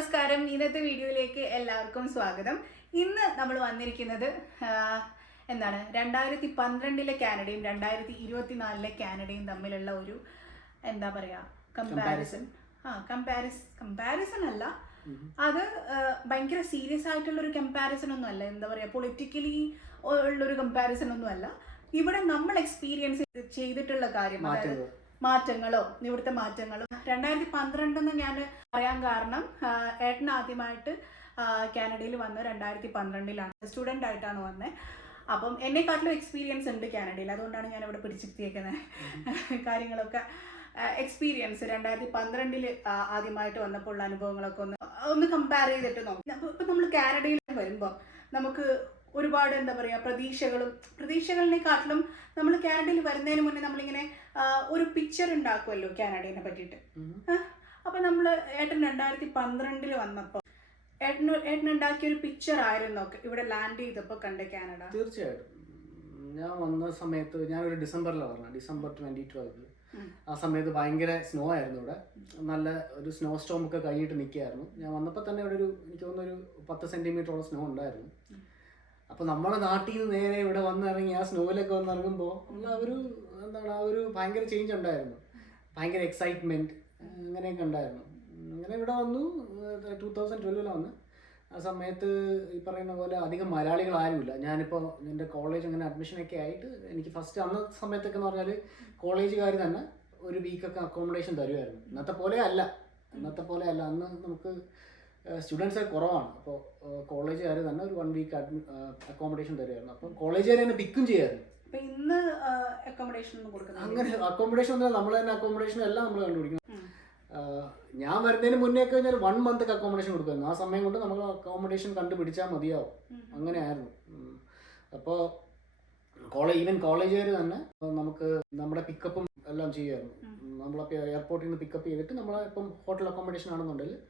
നമസ്കാരം. ഇന്നത്തെ വീഡിയോയിലേക്ക് എല്ലാവർക്കും സ്വാഗതം. ഇന്ന് നമ്മൾ വന്നിരിക്കുന്നത് എന്താണ് 2012 കാനഡയും 2024 കാനഡയും തമ്മിലുള്ള ഒരു എന്താ പറയുക കമ്പാരിസൺ അല്ല, അത് ഭയങ്കര സീരിയസ് ആയിട്ടുള്ള ഒരു കമ്പാരിസൺ ഒന്നും അല്ല. എന്താ പറയുക, പൊളിറ്റിക്കലി ഉള്ളൊരു കമ്പാരിസൺ ഒന്നും അല്ല. ഇവിടെ നമ്മൾ എക്സ്പീരിയൻസ് ചെയ്തിട്ടുള്ള കാര്യം, അതായത് മാറ്റങ്ങളോ ഇവിടുത്തെ മാറ്റങ്ങളോ 2012 ഞാൻ പറയാൻ കാരണം ഏട്ടൻ ആദ്യമായിട്ട് കാനഡയിൽ വന്നത് 2012 സ്റ്റുഡൻ്റ് ആയിട്ടാണ് വന്നത്. അപ്പം എന്നെക്കാട്ടിലും എക്സ്പീരിയൻസ് ഉണ്ട് കാനഡയിൽ, അതുകൊണ്ടാണ് ഞാൻ ഇവിടെ പിടിച്ചിരുത്തിയേക്കുന്നത്. കാര്യങ്ങളൊക്കെ എക്സ്പീരിയൻസ് 2012 ആദ്യമായിട്ട് വന്നപ്പോൾ ഉള്ള അനുഭവങ്ങളൊക്കെ ഒന്ന് കമ്പയർ ചെയ്തിട്ട് നോക്കാം. ഇപ്പം നമ്മൾ കാനഡയിൽ വരുമ്പോൾ നമുക്ക് ഒരുപാട് എന്താ പറയുക പ്രതീക്ഷകളിനെക്കാട്ടിലും നമ്മൾ കാനഡയിൽ വരുന്നതിന് മുന്നേ നമ്മളിങ്ങനെ ഒരു പിക്ചർ ഉണ്ടാക്കുമല്ലോ കാനഡയെ പറ്റിയിട്ട്. അപ്പം നമ്മൾ ഏട്ടൻ 2012 വന്നപ്പോൾ ഏട്ടൻ ഉണ്ടാക്കിയ ഒരു പിക്ചർ ആയിരുന്നു ഇവിടെ ലാൻഡ് ചെയ്തപ്പോൾ കണ്ട കാനഡ. തീർച്ചയായിട്ടും ഞാൻ വന്ന സമയത്ത് ഞാനൊരു ഡിസംബറിലാണ് പറഞ്ഞത്, ഡിസംബർ 2012. ആ സമയത്ത് ഭയങ്കര സ്നോ ആയിരുന്നു ഇവിടെ. നല്ല ഒരു സ്നോ സ്റ്റോം ഒക്കെ കഴിഞ്ഞിട്ട് നിൽക്കുകയായിരുന്നു. ഞാൻ വന്നപ്പോൾ തന്നെ ഇവിടെ എനിക്ക് തോന്നുന്നൊരു 10 സെൻറ്റിമീറ്ററോളം സ്നോ ഉണ്ടായിരുന്നു. അപ്പോൾ നമ്മുടെ നാട്ടിൽ നിന്ന് നേരെ ഇവിടെ വന്നിറങ്ങി ആ സ്നോയിലൊക്കെ വന്നിറങ്ങുമ്പോൾ ആ ഒരു ഭയങ്കര ചേഞ്ച് ഉണ്ടായിരുന്നു. ഭയങ്കര എക്സൈറ്റ്മെൻറ്റ് അങ്ങനെയൊക്കെ ഉണ്ടായിരുന്നു. അങ്ങനെ ഇവിടെ വന്നു 2012 വന്ന്. ആ സമയത്ത് ഈ പറയുന്ന പോലെ അധികം മലയാളികളാരുമില്ല. ഞാനിപ്പോൾ എൻ്റെ കോളേജ് അങ്ങനെ അഡ്മിഷനൊക്കെ ആയിട്ട് എനിക്ക് ഫസ്റ്റ് അന്ന സമയത്തൊക്കെ എന്ന് പറഞ്ഞാൽ കോളേജുകാർ തന്നെ ഒരു വീക്കൊക്കെ അക്കോമഡേഷൻ തരുമായിരുന്നു. ഇന്നത്തെ പോലെ അല്ല. അന്ന് നമുക്ക് സ്റ്റുഡൻസ് കുറവാണ്. അപ്പോൾ കോളേജുകാർ തന്നെ ഒരു 1 വീക്ക് അക്കോമഡേഷൻ തരുമായിരുന്നു. അപ്പം കോളേജുകാർ തന്നെ പിക്കും ചെയ്യായിരുന്നു. അങ്ങനെ അക്കോമഡേഷൻ ഒന്നും നമ്മൾ തന്നെ അക്കോമഡേഷൻ എല്ലാം നമ്മൾ കണ്ടുപിടിക്കണം. ഞാൻ വരുന്നതിന് മുന്നേ ഒക്കെ കഴിഞ്ഞാൽ 1 മന്ത് അക്കോമഡേഷൻ കൊടുക്കുമായിരുന്നു. ആ സമയം കൊണ്ട് നമ്മൾ അക്കോമഡേഷൻ കണ്ടുപിടിച്ചാൽ മതിയാവും. അങ്ങനെയായിരുന്നു. അപ്പോൾ ഈവൻ കോളേജുകാർ തന്നെ നമുക്ക് നമ്മുടെ പിക്കപ്പും എല്ലാം ചെയ്യുമായിരുന്നു. നമ്മളപ്പോൾ എയർപോർട്ടിൽ നിന്ന് പിക്കപ്പ് ചെയ്തിട്ട് നമ്മളെ ഇപ്പം ഹോട്ടൽ അക്കോമഡേഷൻ ആണെന്നുണ്ടെങ്കിൽ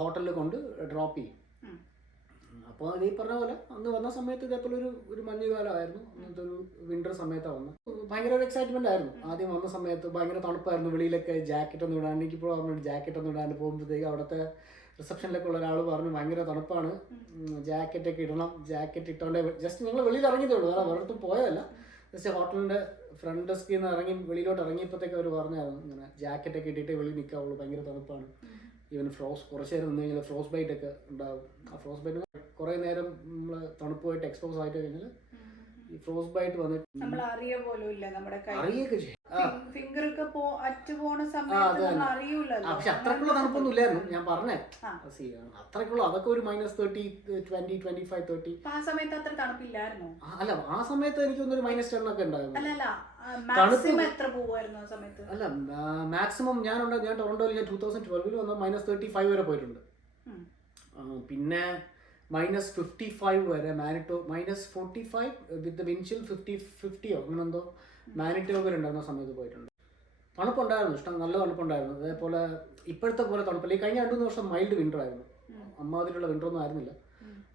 ഹോട്ടലിൽ കൊണ്ട് ഡ്രോപ്പ് ചെയ്യും. അപ്പോൾ ഈ പറഞ്ഞ പോലെ അന്ന് വന്ന സമയത്ത് ഇതേപോലെ ഒരു മഞ്ഞുകാലമായിരുന്നു. അങ്ങനത്തെ ഒരു വിൻ്റർ സമയത്താണ് വന്നത്. ഭയങ്കര ഒരു എക്സൈറ്റ്മെൻ്റ് ആയിരുന്നു. ആദ്യം വന്ന സമയത്ത് ഭയങ്കര തണുപ്പായിരുന്നു. വെളിയിലൊക്കെ ജാക്കറ്റ് ഒന്നും ഇടാണ്ട്, എനിക്കിപ്പോൾ പറഞ്ഞിട്ട് ജാക്കറ്റ് ഒന്നും ഇടാണ്ട് പോകുമ്പോഴത്തേക്ക് അവിടുത്തെ റിസപ്ഷനിലൊക്കെ ഉള്ള ഒരാൾ പറഞ്ഞു ഭയങ്കര തണുപ്പാണ്, ജാക്കറ്റൊക്കെ ഇടണം. ജാക്കറ്റ് ഇട്ടോണ്ടേ ജസ്റ്റ് ഞങ്ങൾ വെളിയിൽ ഇറങ്ങിയതേ ഉള്ളൂ, വേറെ ഒരിടത്തും പോയതല്ല. ജസ്റ്റ് ഹോട്ടലിൻ്റെ ഫ്രണ്ട് ഡെസ്കിൽ നിന്ന് വെളിയിലോട്ട് ഇറങ്ങിയപ്പോഴത്തേക്ക് അവർ പറഞ്ഞായിരുന്നു ഇങ്ങനെ ജാക്കറ്റൊക്കെ ഇട്ടിട്ട് വെളിയിൽ നിൽക്കാവുള്ളൂ, ഭയങ്കര തണുപ്പാണ്. ഈവൻ കുറച്ച് നേരം നിന്ന് കഴിഞ്ഞാൽ ഫ്രോസ്റ്റ് ബൈറ്റ് ഒക്കെ ഉണ്ടാകും. ആ ഫ്രോസ്റ്റ് ബൈറ്റ് കുറേ നേരം നമ്മൾ തണുപ്പുമായിട്ട് എക്സ്പോസ് ആയിട്ട് കഴിഞ്ഞാൽ ഈ ഫ്രോസ്റ്റ് ബൈറ്റ് വന്നിട്ട് നമ്മൾ അറിയ പോലും ഇല്ല, നമ്മുടെ അറിയൊക്കെ ചെയ്യും. പക്ഷെ അത്രക്കുള്ള തണുപ്പൊന്നും ഇല്ലായിരുന്നു. ഞാൻ പറഞ്ഞേ അത്രക്കുള്ള അതൊക്കെ ഒരു -30, 20, 25, 30. ആ സമയത്ത് അത്ര തണുപ്പില്ലായിരുന്നു. അല്ല, ആ സമയത്ത് എനിക്ക് തോന്നുന്നു -10 ഒക്കെ ഉണ്ടായിരുന്നു. അല്ല, മാക്സിമം ഞാൻ ടൊറന്റോയിൽ 2012 വന്ന -35 വരെ പോയിട്ടുണ്ട്. പിന്നെ -55 വരെ -45 വിത്ത് വിൻഷിൽ 50 അങ്ങനെ എന്തോ മാനിറ്റോബയിലുണ്ടായിരുന്ന സമയത്ത് പോയിട്ടുണ്ട്. തണുപ്പുണ്ടായിരുന്നു, ഇഷ്ടം നല്ല തണുപ്പുണ്ടായിരുന്നു. അതേപോലെ ഇപ്പോഴത്തെ പോലെ തണുപ്പില്ല. ഈ കഴിഞ്ഞ 2-3 വർഷം മൈൽഡ് വിൻ്റർ ആയിരുന്നു. അമ്മാതിരിയുള്ള വിൻ്ററൊന്നും ആയിരുന്നില്ല.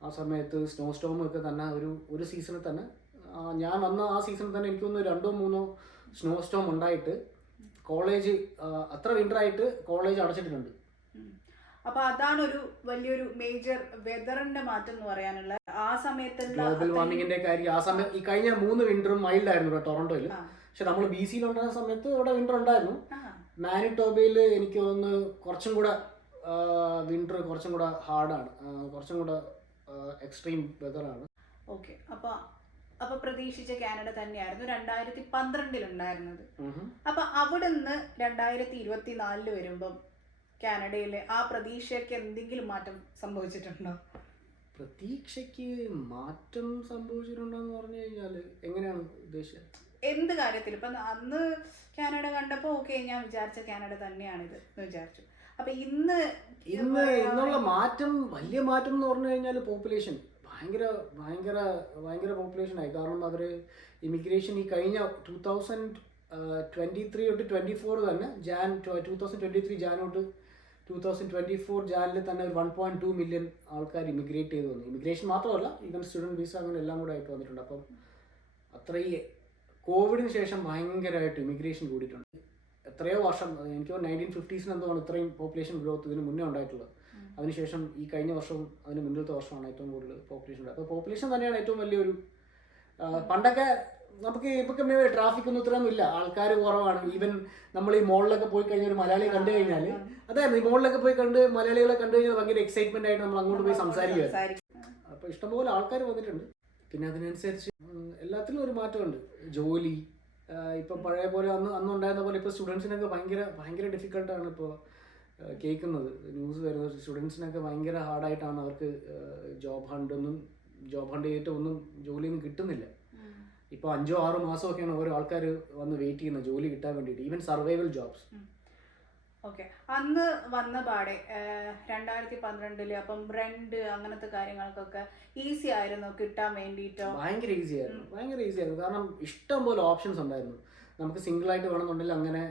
ആ സമയത്ത് സ്നോ സ്റ്റോമൊക്കെ തന്നെ ഒരു സീസണിൽ തന്നെ ഞാൻ വന്ന ആ സീസണിൽ തന്നെ എനിക്ക് തോന്നുന്നു 2-3 സ്നോ സ്റ്റോം ഉണ്ടായിട്ട് കോളേജ് അത്ര വിൻ്ററായിട്ട് കോളേജ് അടച്ചിട്ടുണ്ട്. അപ്പൊ അതാണ് ഒരു വലിയൊരു മേജർ വെതറിന്റെ മാറ്റം എന്ന് പറയാനുള്ള. ആ സമയത്തുള്ള ഗ്ലോബൽ വാർമിങ്ങിന്റെ കാര്യം ആ സമയത്ത് ഈ കഴിഞ്ഞ 3 വിൻ്ററും മൈൽഡ് ആയിരുന്നു ഇവിടെ ടൊറന്റോയിൽ. പക്ഷെ നമ്മൾ BC ഉണ്ടായിരുന്ന സമയത്ത് ഇവിടെ വിൻ്റർ ഉണ്ടായിരുന്നു. മാനിറ്റോബയിൽ എനിക്ക് തോന്നുന്നു കുറച്ചും കൂടെ വിൻ്റർ കുറച്ചും കൂടെ ഹാർഡാണ്, കുറച്ചും കൂടെ എക്സ്ട്രീം വെതറാണ്. ഓക്കെ, അപ്പൊ പ്രതീക്ഷിച്ച കാനഡ തന്നെയായിരുന്നു 2012 ഉണ്ടായിരുന്നത്. അപ്പൊ അവിടുന്ന് 2024 വരുമ്പം കാനഡയിലെ ആ പ്രതീക്ഷയ്ക്ക് എന്തെങ്കിലും മാറ്റം സംഭവിച്ചിട്ടുണ്ടോ? പ്രതീക്ഷയ്ക്ക് മാറ്റം സംഭവിച്ചിട്ടുണ്ടോ എന്ന് പറഞ്ഞു കഴിഞ്ഞാൽ എങ്ങനെയാണ് ഉദ്ദേശിച്ചത്? എന്ത് കാര്യത്തിൽ? ഇപ്പം അന്ന് കാനഡ കണ്ടപ്പോൾ ഓക്കെ, ഞാൻ വിചാരിച്ച കാനഡ തന്നെയാണിത് എന്ന് വിചാരിച്ചു. അപ്പൊ ഇന്നുള്ള മാറ്റം, വലിയ മാറ്റം എന്ന് പറഞ്ഞു കഴിഞ്ഞാൽ പോപ്പുലേഷൻ ഭയങ്കര പോപ്പുലേഷൻ ആയി. കാരണം അവർ ഇമിഗ്രേഷൻ ഈ കഴിഞ്ഞ 2023 തൊട്ട് 24 തന്നെ 2023 ജാൻ തൊട്ട് 2024 ജാനിൽ തന്നെ 1.2 മില്യൺ ആൾക്കാർ ഇമിഗ്രേറ്റ് ചെയ്ത് വന്നു. ഇമിഗ്രേഷൻ മാത്രമല്ല, ഈവൻ സ്റ്റുഡൻറ്റ് വിസ അങ്ങനെ എല്ലാം കൂടെ ആയിട്ട് വന്നിട്ടുണ്ട്. അപ്പം അത്രയും കോവിഡിന് ശേഷം ഭയങ്കരമായിട്ട് ഇമിഗ്രേഷൻ കൂടിയിട്ടുണ്ട്. എത്രയോ വർഷം, എനിക്ക് 1950s എന്താണ് ഇത്രയും പോപ്പുലേഷൻ ഗ്രോത്ത് ഇതിന് മുന്നേ ഉണ്ടായിട്ടുള്ളത്. അതിനുശേഷം ഈ കഴിഞ്ഞ വർഷവും അതിന് മുന്നിലത്തെ വർഷമാണ് ഏറ്റവും കൂടുതൽ പോപ്പുലേഷൻ ഉണ്ടായത്. അപ്പോൾ പോപ്പുലേഷൻ തന്നെയാണ് ഏറ്റവും വലിയൊരു. പണ്ടൊക്കെ നമുക്ക് ഇപ്പൊക്കെ ട്രാഫിക് ഒന്നും ഇത്രയൊന്നും ഇല്ല, ആൾക്കാർ കുറവാണ്. ഈവൻ നമ്മൾ ഈ മോളിലൊക്കെ പോയി കഴിഞ്ഞാൽ ഒരു മലയാളിയെ കണ്ടു കഴിഞ്ഞാൽ അതായിരുന്നു, ഈ മോളിലൊക്കെ പോയി കണ്ട് മലയാളികളെ കണ്ടു കഴിഞ്ഞാൽ ഭയങ്കര എക്സൈറ്റ്മെന്റ് ആയിട്ട് നമ്മൾ അങ്ങോട്ട് പോയി സംസാരിക്കുമായിരുന്നു. അപ്പോൾ ഇഷ്ടംപോലെ ആൾക്കാർ വന്നിട്ടുണ്ട്. പിന്നെ അതിനനുസരിച്ച് എല്ലാത്തിലും ഒരു മാറ്റമുണ്ട്. ജോലി ഇപ്പം പഴയ പോലെ അന്നുണ്ടായിരുന്ന പോലെ ഇപ്പോൾ സ്റ്റുഡൻസിനൊക്കെ ഭയങ്കര ഡിഫിക്കൽട്ടാണ് ഇപ്പോൾ കേൾക്കുന്നത്, ന്യൂസ് വരുന്നത്. സ്റ്റുഡൻസിനൊക്കെ ഭയങ്കര ഹാർഡായിട്ടാണ് അവർക്ക് ജോബ് ഹണ്ട് ചെയ്തിട്ട് ഒന്നും ജോലിയൊന്നും കിട്ടുന്നില്ല. ഇപ്പോൾ 5-6 മാസമൊക്കെയാണ് ഓരോ ആൾക്കാർ വന്ന് വെയിറ്റ് ചെയ്യുന്നത് ജോലി കിട്ടാൻ വേണ്ടിയിട്ട്, ഈവൻ സർവൈവൽ ജോബ്സ്. ഓക്കെ, അന്ന് വന്ന പാടെ 2012 അപ്പം റെന്റ് അങ്ങനത്തെ കാര്യങ്ങൾക്കൊക്കെ ഈസി ആയിരുന്നു കിട്ടാൻ വേണ്ടിയിട്ടോ? ഭയങ്കര ഈസി ആയിരുന്നു. കാരണം ഇഷ്ടം പോലെ ഓപ്ഷൻസ് ഉണ്ടായിരുന്നു. നമുക്ക് സിംഗിളായിട്ട് വേണമെന്നുണ്ടെങ്കിൽ അങ്ങനെ,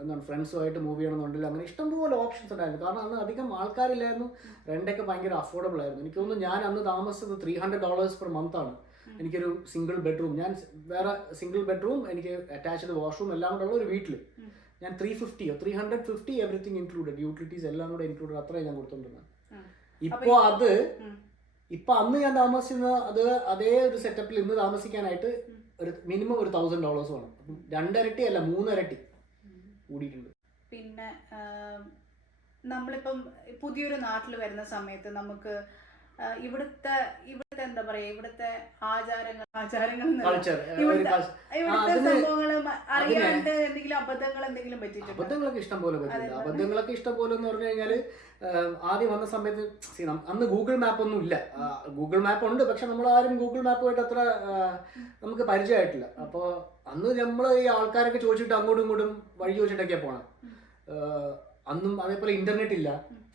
എന്താണ് ഫ്രണ്ട്സുമായിട്ട് മൂവ് ചെയ്യണമെന്നുണ്ടെങ്കിൽ അങ്ങനെ ഇഷ്ടംപോലെ ഓപ്ഷൻസ് ഉണ്ടായിരുന്നു. കാരണം അന്ന് അധികം ആൾക്കാരില്ലായിരുന്നു, റെൻ്റൊക്കെ ഭയങ്കര അഫോർഡബിൾ ആയിരുന്നു. എനിക്ക് തോന്നുന്നു ഞാൻ അന്ന് താമസിച്ചത് $300 പെർ മന്താണ്. എനിക്കൊരു സിംഗിൾ ബെഡ്റൂം, ഞാൻ വേറെ സിംഗിൾ ബെഡ്റൂം, എനിക്ക് അറ്റാച്ച്ഡ് വാഷ്റൂം എല്ലാം കൂടെ ഉള്ള ഒരു വീട്ടിൽ ഞാൻ 350 എവറിത്തിങ് ഇൻക്ലൂഡഡ്, യൂട്ടിലിറ്റീസ് എല്ലാം കൂടെ ഇൻക്ലൂഡഡ്, അത്രയും ഞാൻ കൊടുത്തോണ്ടിരുന്നത്. ഇപ്പൊ അന്ന് ഞാൻ താമസിക്കുന്നത് അതേ ഒരു സെറ്റപ്പിൽ ഇന്ന് താമസിക്കാനായിട്ട് ഒരു മിനിമം ഒരു $1,000 വേണം. 2 ഇരട്ടി അല്ല 3 ഇരട്ടി കൂടിയിട്ടുണ്ട്. പിന്നെ നമ്മളിപ്പം പുതിയൊരു നാട്ടിൽ വരുന്ന സമയത്ത് നമുക്ക് ഇവിടുത്തെ എന്താ പറയാ, ഇവിടുത്തെ ആചാരങ്ങൾ ഇവിടുത്തെ സംഭവങ്ങൾ അറിയാണ്ട് എന്തെങ്കിലും അബദ്ധങ്ങളൊക്കെ ഇഷ്ടം പോലെ പറ്റില്ല. അബദ്ധങ്ങളൊക്കെ ഇഷ്ടം പോലെ എന്ന് പറഞ്ഞു കഴിഞ്ഞാൽ, ആദ്യം വന്ന സമയത്ത് അന്ന് ഗൂഗിൾ മാപ്പ് ഒന്നും ഇല്ല. ഗൂഗിൾ മാപ്പ് ഉണ്ട്, പക്ഷെ നമ്മൾ ആരും ഗൂഗിൾ മാപ്പുമായിട്ട് അത്ര നമുക്ക് പരിചയമായിട്ടില്ല. അപ്പോൾ അന്ന് നമ്മൾ ഈ ആൾക്കാരൊക്കെ ചോദിച്ചിട്ട് അങ്ങോട്ടും ഇങ്ങോട്ടും വഴി ചോദിച്ചിട്ടൊക്കെയാണ് പോണം. അന്നും അതേപോലെ ഇന്റർനെറ്റ് ഇല്ല.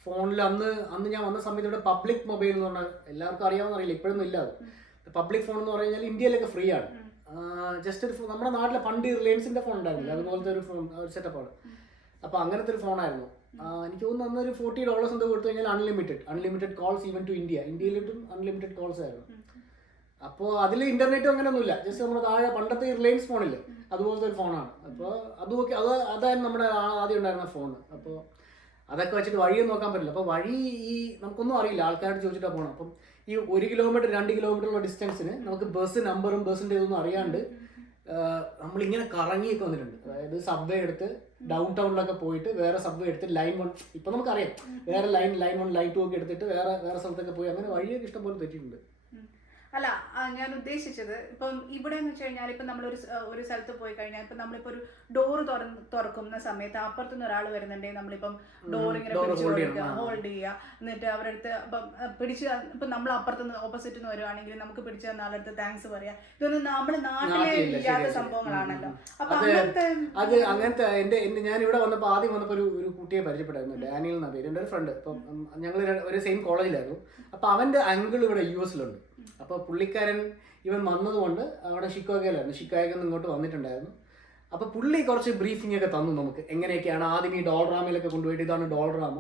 ഫോണിൽ അന്ന് ഞാൻ വന്ന സമയത്ത് ഇവിടെ പബ്ലിക് മൊബൈൽ എന്ന് പറഞ്ഞാൽ എല്ലാവർക്കും അറിയാമെന്ന് അറിയില്ല, ഇപ്പോഴൊന്നും ഇല്ല. അത് പബ്ലിക് ഫോൺ എന്ന് പറഞ്ഞു കഴിഞ്ഞാൽ ഇന്ത്യയിലൊക്കെ ഫ്രീ ആണ്. ജസ്റ്റ് ഒരു നമ്മുടെ നാട്ടിലെ പണ്ട് റിലയൻസിന്റെ ഫോൺ ഉണ്ടായിരുന്നില്ല, അതുപോലത്തെ ഒരു ഫോൺ, ഒരു സെറ്റപ്പാണ്. അപ്പോൾ അങ്ങനത്തെ ഒരു ഫോണായിരുന്നു. എനിക്ക് തോന്നുന്നു അന്നൊരു $40 എന്തോ കൊടുത്തു കഴിഞ്ഞാൽ അൺലിമിറ്റഡ് കോൾസ് ഈവൻ ടു ഇന്ത്യയിലോട്ടും അൺലിമിറ്റഡ് കോൾസ് ആയിരുന്നു. അപ്പോൾ അതിൽ ഇന്റർനെറ്റും അങ്ങനെയൊന്നുമില്ല, ജസ്റ്റ് നമ്മുടെ താഴെ പണ്ടത്തെ ഈ റിലയൻസ് ഫോണില്ലേ അതുപോലത്തെ ഒരു ഫോണാണ്. അപ്പോൾ അതായിരുന്നു നമ്മുടെ ആദ്യം ഉണ്ടായിരുന്ന ഫോൺ. അപ്പോൾ അതൊക്കെ വെച്ചിട്ട് വഴിയൊന്നും നോക്കാൻ പറ്റില്ല. അപ്പോൾ വഴി നമുക്കൊന്നും അറിയില്ല, ആൾക്കാരോട് ചോദിച്ചിട്ടാണ് പോകണം. അപ്പം ഈ 1 കിലോമീറ്റർ 2 കിലോമീറ്ററുള്ള ഡിസ്റ്റൻസിന് നമുക്ക് ബസ് നമ്പറും ബസ്സിൻ്റെ ഇതൊന്നും അറിയാണ്ട് നമ്മളിങ്ങനെ കറങ്ങിയൊക്കെ വന്നിട്ടുണ്ട്. അതായത് സബ്വേ എടുത്ത് ഡൗൺ ടൗണിലൊക്കെ പോയിട്ട് വേറെ സബ്വേ എടുത്ത് ലൈൻ 1, ഇപ്പം നമുക്കറിയാം വേറെ ലൈൻ 1 ലൈൻ 2 ഒക്കെ എടുത്തിട്ട് വേറെ സ്ഥലത്തൊക്കെ പോയി അങ്ങനെ വഴിയൊക്കെ ഇഷ്ടംപോലെ തെറ്റിയിട്ടുണ്ട്. അല്ല, ഞാൻ ഉദ്ദേശിച്ചത് ഇപ്പം ഇവിടെ എന്ന് വെച്ച് കഴിഞ്ഞാൽ ഇപ്പം നമ്മൾ ഒരു സ്ഥലത്ത് പോയി കഴിഞ്ഞാൽ ഇപ്പം നമ്മളിപ്പോൾ ഒരു ഡോറ് തുറക്കുന്ന സമയത്ത് അപ്പുറത്തുനിന്ന് ഒരാൾ വരുന്നുണ്ടെങ്കിൽ നമ്മളിപ്പം ഡോർ ഇങ്ങനെ ഹോൾഡ് ചെയ്യുക, എന്നിട്ട് അവരടുത്ത് ഇപ്പം പിടിച്ച് ഇപ്പം നമ്മൾ അപ്പുറത്തുനിന്ന് ഓപ്പോസിറ്റ് നിന്ന് വരുവാണെങ്കിൽ നമുക്ക് പിടിച്ചു തന്ന ആളടുത്ത് താങ്ക്സ് പറയാം. ഇതൊന്നും നമ്മുടെ നാട്ടിലെ ഇല്ലാത്ത സംഭവങ്ങളാണല്ലോ. അപ്പൊ അങ്ങനത്തെ ഞാൻ ഇവിടെ വന്നപ്പോൾ ആദ്യം വന്നപ്പോൾ ഒരു കുട്ടിയെ പരിചയപ്പെട്ടായിരുന്നു, ഡാനിയൽ എന്ന പേര്, എൻ്റെ ഒരു ഫ്രണ്ട്. ഇപ്പം ഞങ്ങൾ ഒരു സെയിം കോളേജിലായിരുന്നു. അപ്പോൾ അവൻ്റെ അങ്കിൾ ഇവിടെ US ലുണ്ട്. അപ്പോൾ പുള്ളിക്കാരൻ ഇവൻ വന്നതുകൊണ്ട് അവിടെ ഷിക്കാഗോയിലായിരുന്നു, ഷിക്കാഗോയിൽ നിന്ന് ഇങ്ങോട്ട് വന്നിട്ടുണ്ടായിരുന്നു. അപ്പോൾ പുള്ളി കുറച്ച് ബ്രീഫിംഗ് ഒക്കെ തന്നു നമുക്ക്, എങ്ങനെയൊക്കെയാണ് ആദ്യം ഈ ഡോൾറാമയിലൊക്കെ കൊണ്ടുപോയിട്ട് ഇതാണ് ഡോൾറാമ,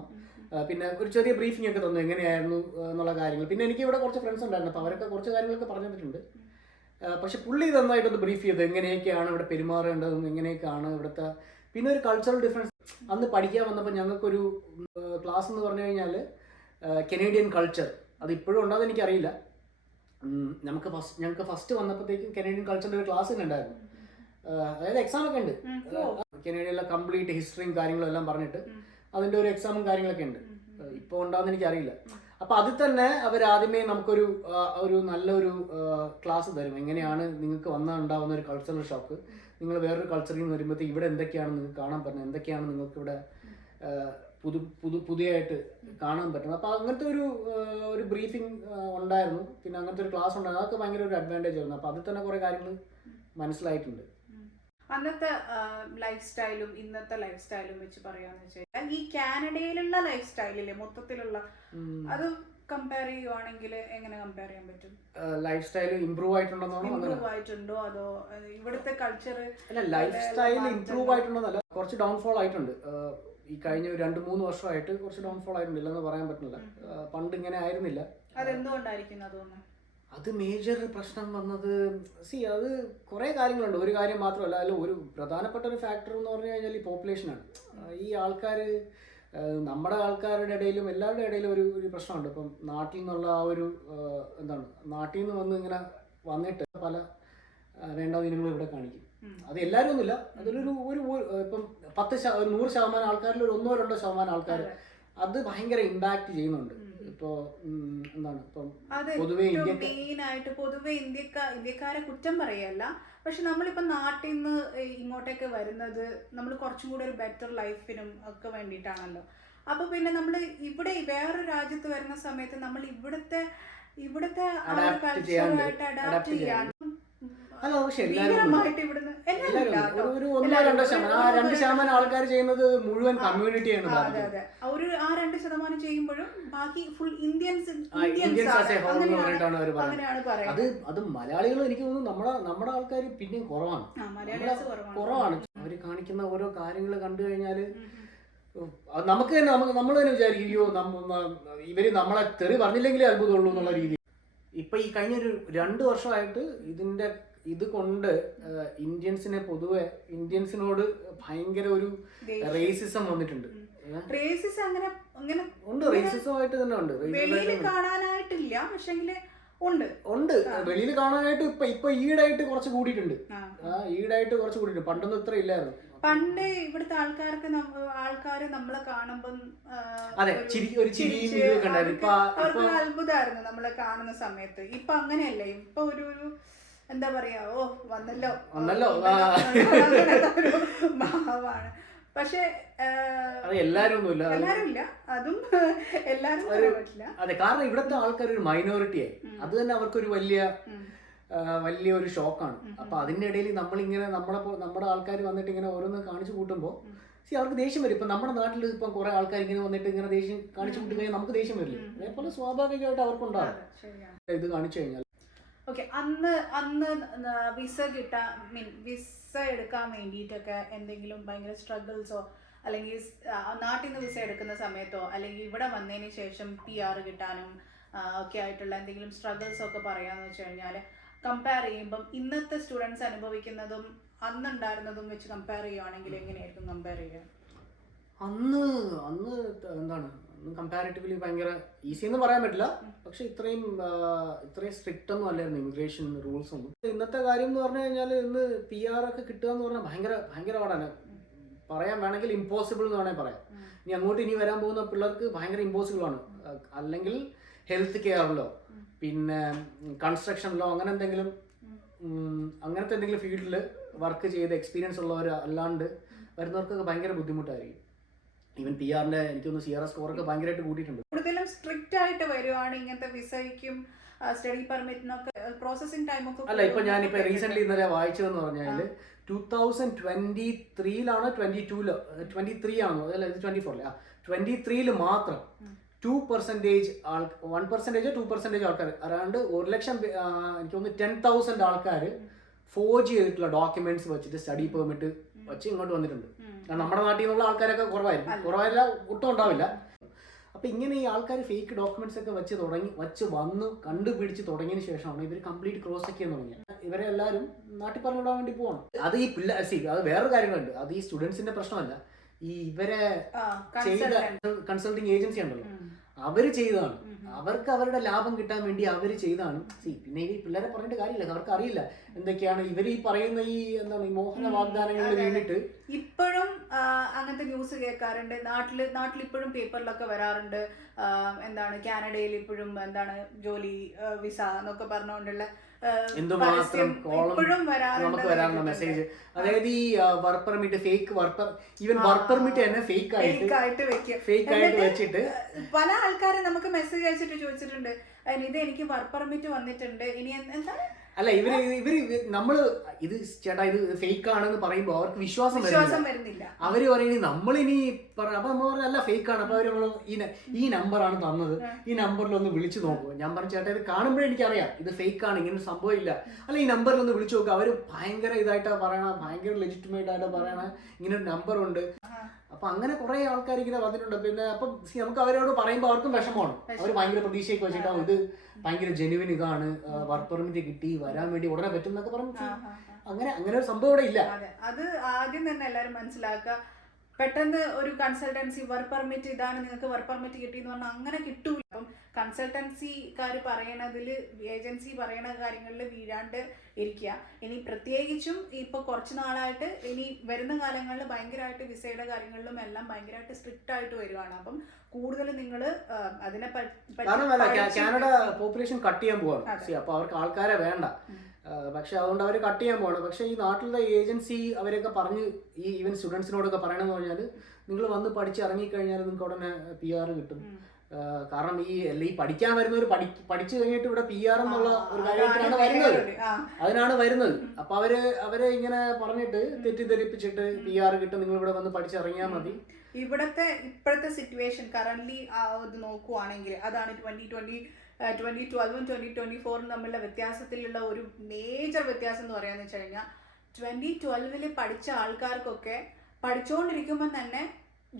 പിന്നെ ഒരു ചെറിയ ബ്രീഫിംഗ് ഒക്കെ തന്നു എങ്ങനെയായിരുന്നു എന്നുള്ള കാര്യങ്ങൾ. പിന്നെ എനിക്ക് ഇവിടെ കുറച്ച് ഫ്രണ്ട്സ് ഉണ്ടായിരുന്നു, അപ്പോൾ അവരൊക്കെ കുറച്ച് കാര്യങ്ങളൊക്കെ പറഞ്ഞു തന്നിട്ടുണ്ട്. പക്ഷെ പുള്ളി നന്നായിട്ടൊന്ന് ബ്രീഫ് ചെയ്ത് എങ്ങനെയൊക്കെയാണ് ഇവിടെ പെരുമാറേണ്ടതും എങ്ങനെയൊക്കെയാണ് ഇവിടുത്തെ. പിന്നെ ഒരു കൾച്ചറൽ ഡിഫറൻസ് അന്ന് പഠിക്കാൻ വന്നപ്പോൾ ഞങ്ങൾക്കൊരു ക്ലാസ് എന്ന് പറഞ്ഞു കഴിഞ്ഞാൽ കനേഡിയൻ കൾച്ചർ, അത് ഇപ്പോഴും ഉണ്ടോയെന്ന് എനിക്കറിയില്ല. ഞങ്ങൾക്ക് ഫസ്റ്റ് വന്നപ്പോഴത്തേക്കും കനേഡിയൻ കൾച്ചറിൻ്റെ ഒരു ക്ലാസ് തന്നെ ഉണ്ടായിരുന്നു. അതായത് എക്സാം ഒക്കെ ഉണ്ട്, കനേഡിയയിലെ കംപ്ലീറ്റ് ഹിസ്റ്ററിയും കാര്യങ്ങളും എല്ലാം പറഞ്ഞിട്ട് അതിൻ്റെ ഒരു എക്സാമും കാര്യങ്ങളൊക്കെ ഉണ്ട്. ഇപ്പോൾ ഉണ്ടാകുന്ന എനിക്കറിയില്ല. അപ്പോൾ അതിൽ തന്നെ അവരാദ്യമേ നമുക്കൊരു നല്ലൊരു ക്ലാസ് തരും, എങ്ങനെയാണ് നിങ്ങൾക്ക് ഉണ്ടാകുന്ന ഒരു കൾച്ചറൽ ഷോക്ക്, നിങ്ങൾ വേറൊരു കൾച്ചറിൽ നിന്ന് വരുമ്പോഴത്തേക്ക് ഇവിടെ എന്തൊക്കെയാണ് നിങ്ങൾക്ക് കാണാൻ പറ്റുന്നത്, എന്തൊക്കെയാണ് നിങ്ങൾക്ക് ഇവിടെ പുതിയതായിട്ട് കാണാൻ പറ്റുന്നത്. അപ്പോൾ അങ്ങനത്തെ ഒരു ബ്രീഫിംഗ് ഉണ്ടായിരുന്നു. പിന്നെ അങ്ങനത്തെ ഒരു ക്ലാസ് ഉണ്ടായിരുന്നു, അതൊക്കെ ഭയങ്കര ഒരു അഡ്വാൻറ്റേജ് ആയിരുന്നു. അപ്പോൾ അതിൽ തന്നെ കുറേ കാര്യങ്ങൾ മനസ്സിലായിട്ടുണ്ട്. അന്നത്തെ ലൈഫ് സ്റ്റൈലും ഇന്നത്തെ ലൈഫ് സ്റ്റൈലും വെച്ച് പറയാന്ന് വെച്ച് കഴിഞ്ഞാൽ ഈ കാനഡയിലുള്ള ലൈഫ് സ്റ്റൈലില്ലേ മൊത്തത്തിലുള്ള അത് കമ്പയർ ചെയ്യുവാണെങ്കിൽ എങ്ങനെ കമ്പയർ ചെയ്യാൻ പറ്റും? ലൈഫ് സ്റ്റൈൽ ഇംപ്രൂവ് ആയിട്ടുണ്ടോ അതോ ഇവിടുത്തെ കൾച്ചർ? അല്ല, ലൈഫ് സ്റ്റൈൽ ഇംപ്രൂവ് ആയിട്ടുണ്ടോന്നല്ല, കുറച്ച് ഡൗൺഫോൾ ആയിട്ടുണ്ട്. ഈ കഴിഞ്ഞ 2-3 വർഷമായിട്ട് കുറച്ച് ഡൗൺഫോൾ ആയിട്ടുണ്ട്, ഇല്ലെന്ന് പറയാൻ പറ്റില്ല. പണ്ട് ഇങ്ങനെ ആയിരുന്നില്ല. അതെന്തുകൊണ്ടായിരിക്കും? അത് മേജർ പ്രശ്നം വന്നത് അത് കുറേ കാര്യങ്ങളുണ്ട്. ഒരു കാര്യം മാത്രമല്ല, അതിൽ ഒരു പ്രധാനപ്പെട്ട ഒരു ഫാക്ടർ എന്ന് പറഞ്ഞു കഴിഞ്ഞാൽ ഈ പോപ്പുലേഷനാണ്. ഈ ആൾക്കാർ, നമ്മുടെ ആൾക്കാരുടെ ഇടയിലും എല്ലാവരുടെ ഇടയിലും ഒരു പ്രശ്നമുണ്ട്. ഇപ്പം നാട്ടിൽ നിന്നുള്ള ആ ഒരു നാട്ടിൽ നിന്ന് വന്ന് ഇങ്ങനെ വന്നിട്ട് പല വേണ്ടാതീനങ്ങളും ഇവിടെ കാണിക്കും. അത് എല്ലാവരും ഒന്നുമില്ല, അതിലൊരു ഇപ്പം 100% ആൾക്കാരിൽ ഒരു 1-2% ആൾക്കാർ അത് ഭയങ്കര ഇമ്പാക്ട് ചെയ്യുന്നുണ്ട്. ഇപ്പോ ഇപ്പം പൊതുവെ ഇന്ത്യക്കാരെ കുറ്റം പറയല്ല, പക്ഷെ നമ്മളിപ്പോ നാട്ടിൽ നിന്ന് ഇങ്ങോട്ടേക്ക് വരുന്നത് നമ്മൾ കുറച്ചും കൂടെ ഒരു ബെറ്റർ ലൈഫിനും ഒക്കെ വേണ്ടിയിട്ടാണല്ലോ. അപ്പൊ പിന്നെ നമ്മൾ ഇവിടെ വേറൊരു രാജ്യത്ത് വരുന്ന സമയത്ത് നമ്മൾ ഇവിടുത്തെ കൾച്ചറുമായിട്ട് അഡാപ്റ്റ് ചെയ്യാൻ അല്ല, പക്ഷെ ഒരു 1-2% ആൾക്കാർ ചെയ്യുന്നത് മുഴുവൻ കമ്മ്യൂണിറ്റിയാണ്. ഒരു 2% ചെയ്യുമ്പോഴും ബാക്കി ഫുൾ ഇന്ത്യൻസ് അത് മലയാളികൾ എനിക്ക് തോന്നുന്നു നമ്മുടെ ആൾക്കാർ പിന്നെയും കുറവാണ്. അവര് കാണിക്കുന്ന ഓരോ കാര്യങ്ങൾ കണ്ടു കഴിഞ്ഞാല് നമുക്ക് തന്നെ നമ്മൾ തന്നെ വിചാരിക്കും, അയ്യോ ഇവര് നമ്മളെ തെറി പറഞ്ഞില്ലെങ്കിലേ അത്ഭുതമുള്ളൂ എന്നുള്ള രീതി. ഇപ്പൊ ഈ കഴിഞ്ഞൊരു 2 വർഷമായിട്ട് ഇത് കൊണ്ട് ഇന്ത്യൻസിനോട് ഭയങ്കര ഒരു റേസിസം വന്നിട്ടുണ്ട്. ഉണ്ട്, റേസിസമായിട്ട് തന്നെ ഉണ്ട്. കാണാനായിട്ടില്ല, പക്ഷെങ്കില് ഉണ്ട് വെളിയിൽ കാണാനായിട്ട് ഇപ്പൊ ഈടായിട്ട് കുറച്ച് കൂടിയിട്ടുണ്ട്. പണ്ടൊന്നും ഇത്ര ഇല്ലായിരുന്നു. പണ്ട് ഇവിടുത്തെ ആൾക്കാര് നമ്മളെ കാണുമ്പം അവർക്ക് അത്ഭുതമായിരുന്നു നമ്മളെ കാണുന്ന സമയത്ത്. ഇപ്പൊ അങ്ങനെയല്ലേ, ഇപ്പൊ ഒരു എന്താ പറയാ, വന്നല്ലോ ഭാവമാണ്. പക്ഷെ എല്ലാരും ഇല്ല, അതും എല്ലാരും പറയാൻ പറ്റില്ല. അതെ, കാരണം ഇവിടുത്തെ ആൾക്കാർ ഒരു മൈനോറിറ്റിയായി. അത് തന്നെ അവർക്കൊരു വലിയൊരു ഷോക്കാണ്. അപ്പൊ അതിന്റെ ഇടയിൽ നമ്മളിങ്ങനെ നമ്മുടെ ആൾക്കാർ വന്നിട്ട് ഇങ്ങനെ ഓരോന്ന് കാണിച്ചു കൂട്ടുമ്പോൾ അവർക്ക് ദേഷ്യം വരും. ഇപ്പൊ നമ്മുടെ നാട്ടിൽ ഇപ്പം കുറെ ആൾക്കാർ ഇങ്ങനെ വന്നിട്ട് ഇങ്ങനെ ദേഷ്യം കാണിച്ചു കൂട്ടി കഴിഞ്ഞാൽ നമുക്ക് ദേഷ്യം വരില്ല. അതേപോലെ സ്വാഭാവികമായിട്ട് അവർക്കുണ്ടാവും ഇത് കാണിച്ചു കഴിഞ്ഞാൽ. ഓക്കെ, അന്ന് വിസ എടുക്കാൻ വേണ്ടിയിട്ടൊക്കെ എന്തെങ്കിലും ഭയങ്കര സ്ട്രഗിൾസോ, അല്ലെങ്കിൽ നാട്ടിൽ നിന്ന് വിസ എടുക്കുന്ന സമയത്തോ, അല്ലെങ്കിൽ ഇവിടെ വന്നതിന് ശേഷം PR കിട്ടാനും ഒക്കെ ആയിട്ടുള്ള എന്തെങ്കിലും സ്ട്രഗിൾസോ ഒക്കെ പറയാന്ന് വെച്ച് കഴിഞ്ഞാൽ, കമ്പയർ ചെയ്യുമ്പം ഇന്നത്തെ സ്റ്റുഡൻസ് അനുഭവിക്കുന്നതും അന്നുണ്ടായിരുന്നതും വെച്ച് കമ്പയർ ചെയ്യുകയാണെങ്കിൽ എങ്ങനെയായിരിക്കും കമ്പയർ ചെയ്യുക? അന്ന് കമ്പാരിറ്റീവ്ലി ഭയങ്കര ഈസി എന്ന് പറയാൻ പറ്റില്ല, പക്ഷെ ഇത്രയും സ്ട്രിക്റ്റ് ഒന്നും അല്ലായിരുന്നു ഇമിഗ്രേഷൻ റൂൾസ് ഒന്നും. ഇന്നത്തെ കാര്യം എന്ന് പറഞ്ഞു കഴിഞ്ഞാൽ ഇന്ന് PR ഒക്കെ കിട്ടുക എന്ന് പറഞ്ഞാൽ ഭയങ്കര പാടാണ്. പറയാൻ വേണമെങ്കിൽ ഇമ്പോസിബിൾ എന്ന് വേണമെങ്കിൽ പറയാം. ഇനി വരാൻ പോകുന്ന പിള്ളേർക്ക് ഭയങ്കര ഇമ്പോസിബിൾ ആണ്. അല്ലെങ്കിൽ ഹെൽത്ത് കെയറിലോ പിന്നെ കൺസ്ട്രക്ഷനിലോ അങ്ങനത്തെ എന്തെങ്കിലും ഫീൽഡിൽ വർക്ക് ചെയ്ത് എക്സ്പീരിയൻസ് ഉള്ളവർ അല്ലാണ്ട് വരുന്നവർക്കൊക്കെ ഭയങ്കര ബുദ്ധിമുട്ടായിരിക്കും. ഈവൻ PRന്റെ എനിക്കൊന്ന് CRS സ്കോറൊക്കെ ഭയങ്കരമായിട്ട് കൂട്ടിയിട്ടുണ്ട്. കൂടുതലും സ്ട്രിക്റ്റ് ആയിട്ട് വരുവാണ് ഇങ്ങനത്തെ വിസയ്ക്കും സ്റ്റഡി പെർമിറ്റിനൊക്കെ പ്രോസസിംഗ് ടൈം ഒക്കെ. അല്ല, ഇപ്പൊ ഞാനിപ്പോ റീസെന്റ് ഇന്നലെ വായിച്ചതെന്ന് പറഞ്ഞാൽ 2023 23 ആണോ അല്ല ഇത് 24 മാത്രം 1% ആൾക്കാർ, അറൗണ്ട് 1 ലക്ഷം എനിക്ക് തോന്നുന്നു 10,000 ആൾക്കാർ ഫോർജ് ചെയ്തിട്ടുള്ള ഡോക്യുമെന്റ്സ് വെച്ചിട്ട് സ്റ്റഡി പെർമിറ്റ് വെച്ച് ഇങ്ങോട്ട് വന്നിട്ടുണ്ട്. നമ്മുടെ നാട്ടിൽ നിന്നുള്ള ആൾക്കാരൊക്കെ കുറവല്ല, ഒട്ടും ഉണ്ടാവില്ല. അപ്പൊ ഇങ്ങനെ ഈ ആൾക്കാർ ഫേക്ക് ഡോക്യുമെന്റ്സ് ഒക്കെ വെച്ച് വന്ന് കണ്ടുപിടിച്ച് തുടങ്ങിയതിന് ശേഷമാണ് ഇവർ കംപ്ലീറ്റ് ക്രോസ് ചെക്ക് ചെയ്യാൻ തുടങ്ങിയത്. ഇവരെ എല്ലാവരും നാട്ടിൽ പറഞ്ഞുവിടാൻ വേണ്ടി പോകണം. അത് ഈ അത് വേറൊരു കാര്യങ്ങളുണ്ട്. അത് ഈ സ്റ്റുഡൻസിന്റെ പ്രശ്നമല്ല, ഈ ഇവരെ ചെയ്ത കൺസൾട്ടിങ് ഏജൻസി ഉണ്ടല്ലോ, അവര് ചെയ്തതാണ്. അവർക്ക് അവരുടെ ലാഭം കിട്ടാൻ വേണ്ടി അവര് ചെയ്താണ്. പിന്നെ ഈ പിള്ളേരെ പറഞ്ഞിട്ട് കാര്യമില്ല, അവർക്ക് അറിയില്ല എന്തൊക്കെയാണ് ഇവർ ഈ പറയുന്ന ഈ മോഹന വാഗ്ദാനങ്ങളിൽ വേണ്ടിയിട്ട്. ഇപ്പോഴും അങ്ങനത്തെ ന്യൂസ് കേൾക്കാറുണ്ട്. നാട്ടിൽ ഇപ്പോഴും പേപ്പറിലൊക്കെ വരാറുണ്ട്. കാനഡയിൽ ഇപ്പോഴും ജോലി വിസ എന്നൊക്കെ പറഞ്ഞുകൊണ്ടുള്ള എന്തുമാത്രം നമുക്ക് വരാറുള്ള മെസ്സേജ്. അതായത് ഈ work permit even work permit തന്നെ ഫേക്ക് ആയിട്ട് വെച്ചിട്ട് പല ആൾക്കാരെ നമുക്ക് മെസ്സേജ് അയച്ചിട്ട് ചോദിച്ചിട്ടുണ്ട്, ഇത് എനിക്ക് വർക്ക് പെർമിറ്റ് വന്നിട്ടുണ്ട്, ഇനി എന്താണ്. അല്ല, ഇവര് നമ്മള് ഇത് ചേട്ടാ ഇത് ഫേക്ക് ആണെന്ന് പറയുമ്പോ അവർക്ക് വിശ്വാസം വരുന്നില്ല. അവര് പറയുന്നത് നമ്മളിനി അപ്പൊ നമ്മൾ പറഞ്ഞു അല്ല ഫേക്ക് ആണ്. അപ്പൊ അവര് ഈ നമ്പറാണ് തന്നത്, ഈ നമ്പറിൽ ഒന്ന് വിളിച്ചു നോക്കുക. ഞാൻ പറഞ്ഞു ചേട്ടാ ഇത് കാണുമ്പോഴേ എനിക്കറിയാം ഇത് ഫേക്ക് ആണ്, ഇങ്ങനെ സംഭവം ഇല്ല. അല്ല ഈ നമ്പറിൽ ഒന്ന് വിളിച്ചു നോക്കുക. അവര് ഭയങ്കര ഇതായിട്ടാ പറയണ, ഭയങ്കര ലെജിറ്റിമേറ്റ് ആയിട്ടാ പറയണ, ഇങ്ങനെ ഒരു നമ്പർ ഉണ്ട്. അപ്പൊ അങ്ങനെ കുറെ ആൾക്കാർ ഇങ്ങനെ വന്നിട്ടുണ്ട്. പിന്നെ അപ്പം നമുക്ക് അവരോട് പറയുമ്പോൾ അവർക്കും വിഷമമാണ്. അവർ ഭയങ്കര പ്രതീക്ഷയൊക്കെ വെച്ചിട്ടാവും ഇത് ഭയങ്കര ജെനുവിൻ, ഇതാണ് വർക്ക് പെർമിറ്റ് കിട്ടി വരാൻ വേണ്ടി ഉടനെ പറ്റും എന്നൊക്കെ പറഞ്ഞു. അങ്ങനെ ഒരു സംഭവം ഇവിടെ ഇല്ല. അത് ആദ്യം തന്നെ എല്ലാവരും മനസ്സിലാക്കുക. പെട്ടെന്ന് ഒരു കൺസൾട്ടൻസി വർക്ക് പെർമിറ്റ് ഇതാണ്, നിങ്ങൾക്ക് വർക്ക് പെർമിറ്റ് കിട്ടിയെന്ന് പറഞ്ഞാൽ അങ്ങനെ കിട്ടൂല. അപ്പം കൺസൾട്ടൻസിക്കാർ പറയണതിൽ, ഏജൻസി പറയണ കാര്യങ്ങളിൽ വീഴാണ്ട് ഇരിക്കുക. ഇനി പ്രത്യേകിച്ചും ഇപ്പോൾ കുറച്ച് നാളായിട്ട് ഇനി വരുന്ന കാലങ്ങളിൽ ഭയങ്കരമായിട്ട് വിസയുടെ കാര്യങ്ങളിലും എല്ലാം ഭയങ്കരമായിട്ട് സ്ട്രിക്റ്റ് ആയിട്ട് വരുവാണ്. അപ്പം കൂടുതൽ നിങ്ങൾ അതിനെ കാനഡ പോപ്പുലേഷൻ കട്ട് ചെയ്യാൻ പോവാണ്. അപ്പൊ അവർക്ക് ആൾക്കാരെ വേണ്ട. പക്ഷെ അതുകൊണ്ട് അവർ കട്ട് ചെയ്യാൻ പോകണം. പക്ഷെ ഈ നാട്ടിലെ ഏജൻസി അവരൊക്കെ പറഞ്ഞ് ഈ ഈവൻ സ്റ്റുഡൻസിനോടൊക്കെ പറയണമെന്ന് പറഞ്ഞാൽ നിങ്ങൾ വന്ന് പഠിച്ച് ഇറങ്ങിക്കഴിഞ്ഞാൽ നിങ്ങൾക്ക് ഉടനെ PR കിട്ടും. കാരണം ഈ പഠിക്കാൻ വരുന്നവർ പഠിച്ചു കഴിഞ്ഞിട്ട് ഇവിടെ PR എന്നുള്ള ഒരു കാര്യത്തിലാണ് വരുന്നത്, അതിനാണ് വരുന്നത്. അപ്പൊ അവരെ ഇങ്ങനെ പറഞ്ഞിട്ട് തെറ്റിദ്ധരിപ്പിച്ചിട്ട് PR കിട്ടും, നിങ്ങൾ ഇവിടെ വന്ന് പഠിച്ചിറങ്ങിയാൽ മതി. ഇപ്പോഴത്തെ സിറ്റുവേഷൻ കറന്റ്ലി ഇത് നോക്കുവാണെങ്കിൽ അതാണ് 2012 2024 തമ്മിലുള്ള വ്യത്യാസത്തിലുള്ള ഒരു മേജർ വ്യത്യാസം എന്ന് പറയാന്ന് വെച്ച് കഴിഞ്ഞാൽ 2012 പഠിച്ച ആൾക്കാർക്കൊക്കെ പഠിച്ചുകൊണ്ടിരിക്കുമ്പോൾ തന്നെ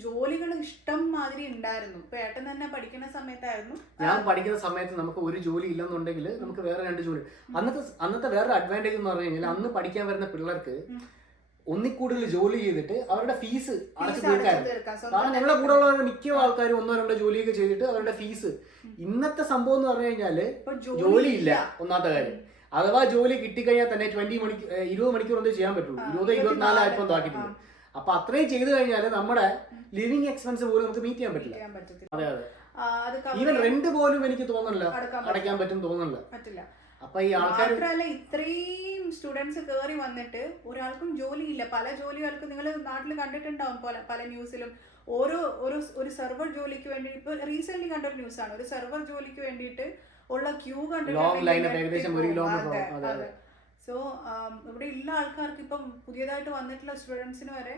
ജോലികൾ ഇഷ്ടം മാതിരി ഉണ്ടായിരുന്നു. ഇപ്പൊ ഏട്ടൻ തന്നെ പഠിക്കുന്ന സമയത്തായിരുന്നു, ഞാൻ പഠിക്കുന്ന സമയത്ത് നമുക്ക് ഒരു ജോലി ഇല്ലെന്നുണ്ടെങ്കിൽ നമുക്ക് വേറെ 2 ജോലി. അന്നത്തെ വേറെ അഡ്വാൻറ്റേജ് എന്ന് പറഞ്ഞു കഴിഞ്ഞാൽ അന്ന് പഠിക്കാൻ വരുന്ന പിള്ളേർക്ക് ഒന്നിക്കൂടുതൽ ജോലി ചെയ്തിട്ട് അവരുടെ ഫീസ് അടച്ചു തീർക്കായിരുന്നു. കാരണം ഞങ്ങളുടെ കൂടെ ഉള്ള മിക്ക ആൾക്കാരും 1-2 ജോലിയൊക്കെ ചെയ്തിട്ട് അവരുടെ ഫീസ്. ഇന്നത്തെ സംഭവം എന്ന് പറഞ്ഞു കഴിഞ്ഞാല് ജോലിയില്ല ഒന്നാമത്തെ കാര്യം. അഥവാ ജോലി കിട്ടിക്കഴിഞ്ഞാൽ തന്നെ 20 മണിക്കൂർ ഒന്നും ചെയ്യാൻ പറ്റുള്ളൂ. 24 ആയപ്പോൾ ഇതാക്കിയിട്ടുണ്ട്. അപ്പൊ അത്രയും ചെയ്തു കഴിഞ്ഞാൽ നമ്മുടെ ലിവിങ് എക്സ്പെൻസ് പോലും നമുക്ക് മീറ്റ് ചെയ്യാൻ പറ്റില്ല. അതെ. ഈവൻ റെന്റ് പോലും എനിക്ക് തോന്നുന്നില്ല അടയ്ക്കാൻ പറ്റും തോന്നുന്നില്ല. അപ്പൊ ഈ ആൾക്കാർ മാത്രമല്ല ഇത്രയും സ്റ്റുഡൻസ് കയറി വന്നിട്ട് ഒരാൾക്കും ജോലിയില്ല. പല ജോലികൾക്കും നിങ്ങൾ നാട്ടിൽ കണ്ടിട്ടുണ്ടാവും പല ന്യൂസിലും. ഒരു സെർവർ ജോലിക്ക് വേണ്ടി ഇപ്പൊ റീസെന്റ് കണ്ടൊരു ന്യൂസാണ്. ഒരു സെർവർ ജോലിക്ക് വേണ്ടിയിട്ട് ഉള്ള ക്യൂ കണ്ടിട്ടുണ്ട്. സോ ഇവിടെ ഉള്ള ആൾക്കാർക്ക് ഇപ്പം പുതിയതായിട്ട് വന്നിട്ടുള്ള സ്റ്റുഡൻസിന് വരെ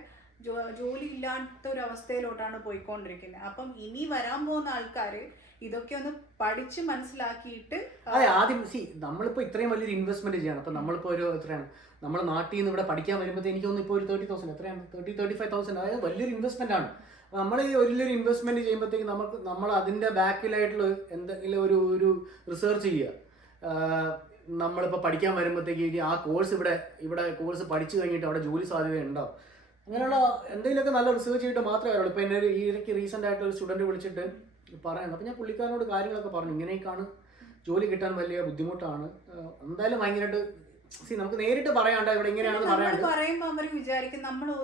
ജോലി ഇല്ലാത്ത ഒരു അവസ്ഥയിലോട്ടാണ് പോയിക്കൊണ്ടിരിക്കുന്നത്. അപ്പം ഇനി വരാൻ പോകുന്ന ആൾക്കാര് ഇതൊക്കെ ഒന്ന് പഠിച്ച് മനസ്സിലാക്കിയിട്ട് അതെ ആദ്യം നമ്മളിപ്പോ ഇത്രയും വലിയൊരു ഇൻവെസ്റ്റ്മെന്റ് ചെയ്യണം. അപ്പൊ നമ്മളിപ്പോ ഒരു എത്രയാണ് നമ്മുടെ നാട്ടിൽ നിന്ന് ഇവിടെ പഠിക്കാൻ വരുമ്പോൾ എനിക്ക് തോന്നുന്നു ഇപ്പോൾ ഒരു 30,000 എത്രയാണ് 35,000 അതായത് വലിയൊരു ഇൻവെസ്റ്റ്മെന്റ് ആണ്. നമ്മൾ ഈ വലിയൊരു ഇൻവെസ്റ്റ്മെന്റ് ചെയ്യുമ്പോഴത്തേക്ക് നമ്മൾ അതിന്റെ ബാക്കിലായിട്ടുള്ള എന്തെങ്കിലും ഒരു റിസർച്ച് ചെയ്യുക. നമ്മളിപ്പോൾ പഠിക്കാൻ വരുമ്പോഴത്തേക്ക് ഇനി ആ കോഴ്സ് ഇവിടെ കോഴ്സ് പഠിച്ചു കഴിഞ്ഞിട്ട് അവിടെ ജോലി സാധ്യത ഉണ്ടാവും. അങ്ങനെയുള്ള എന്തെങ്കിലുമൊക്കെ നല്ല റിസർച്ച് ചെയ്തിട്ട് മാത്രമേ വരുള്ളൂ. ഇപ്പോൾ എന്നെ ഈയിടയ്ക്ക് റീസെൻ്റ് ആയിട്ട് ഒരു സ്റ്റുഡൻറ്റ് വിളിച്ചിട്ട് പറയുന്നത്. അപ്പോൾ ഞാൻ പുള്ളിക്കാരനോട് കാര്യങ്ങളൊക്കെ പറഞ്ഞു, ഇങ്ങനെയൊക്കെയാണ് ജോലി കിട്ടാൻ വലിയ ബുദ്ധിമുട്ടാണ്. എന്തായാലും ഭയങ്കരമായിട്ട് നമുക്ക് നേരിട്ട് പറയാണ്ട് ഇവിടെ ഇങ്ങനെയാണെന്ന് പറയുമ്പോൾ അവർ വിചാരിക്കും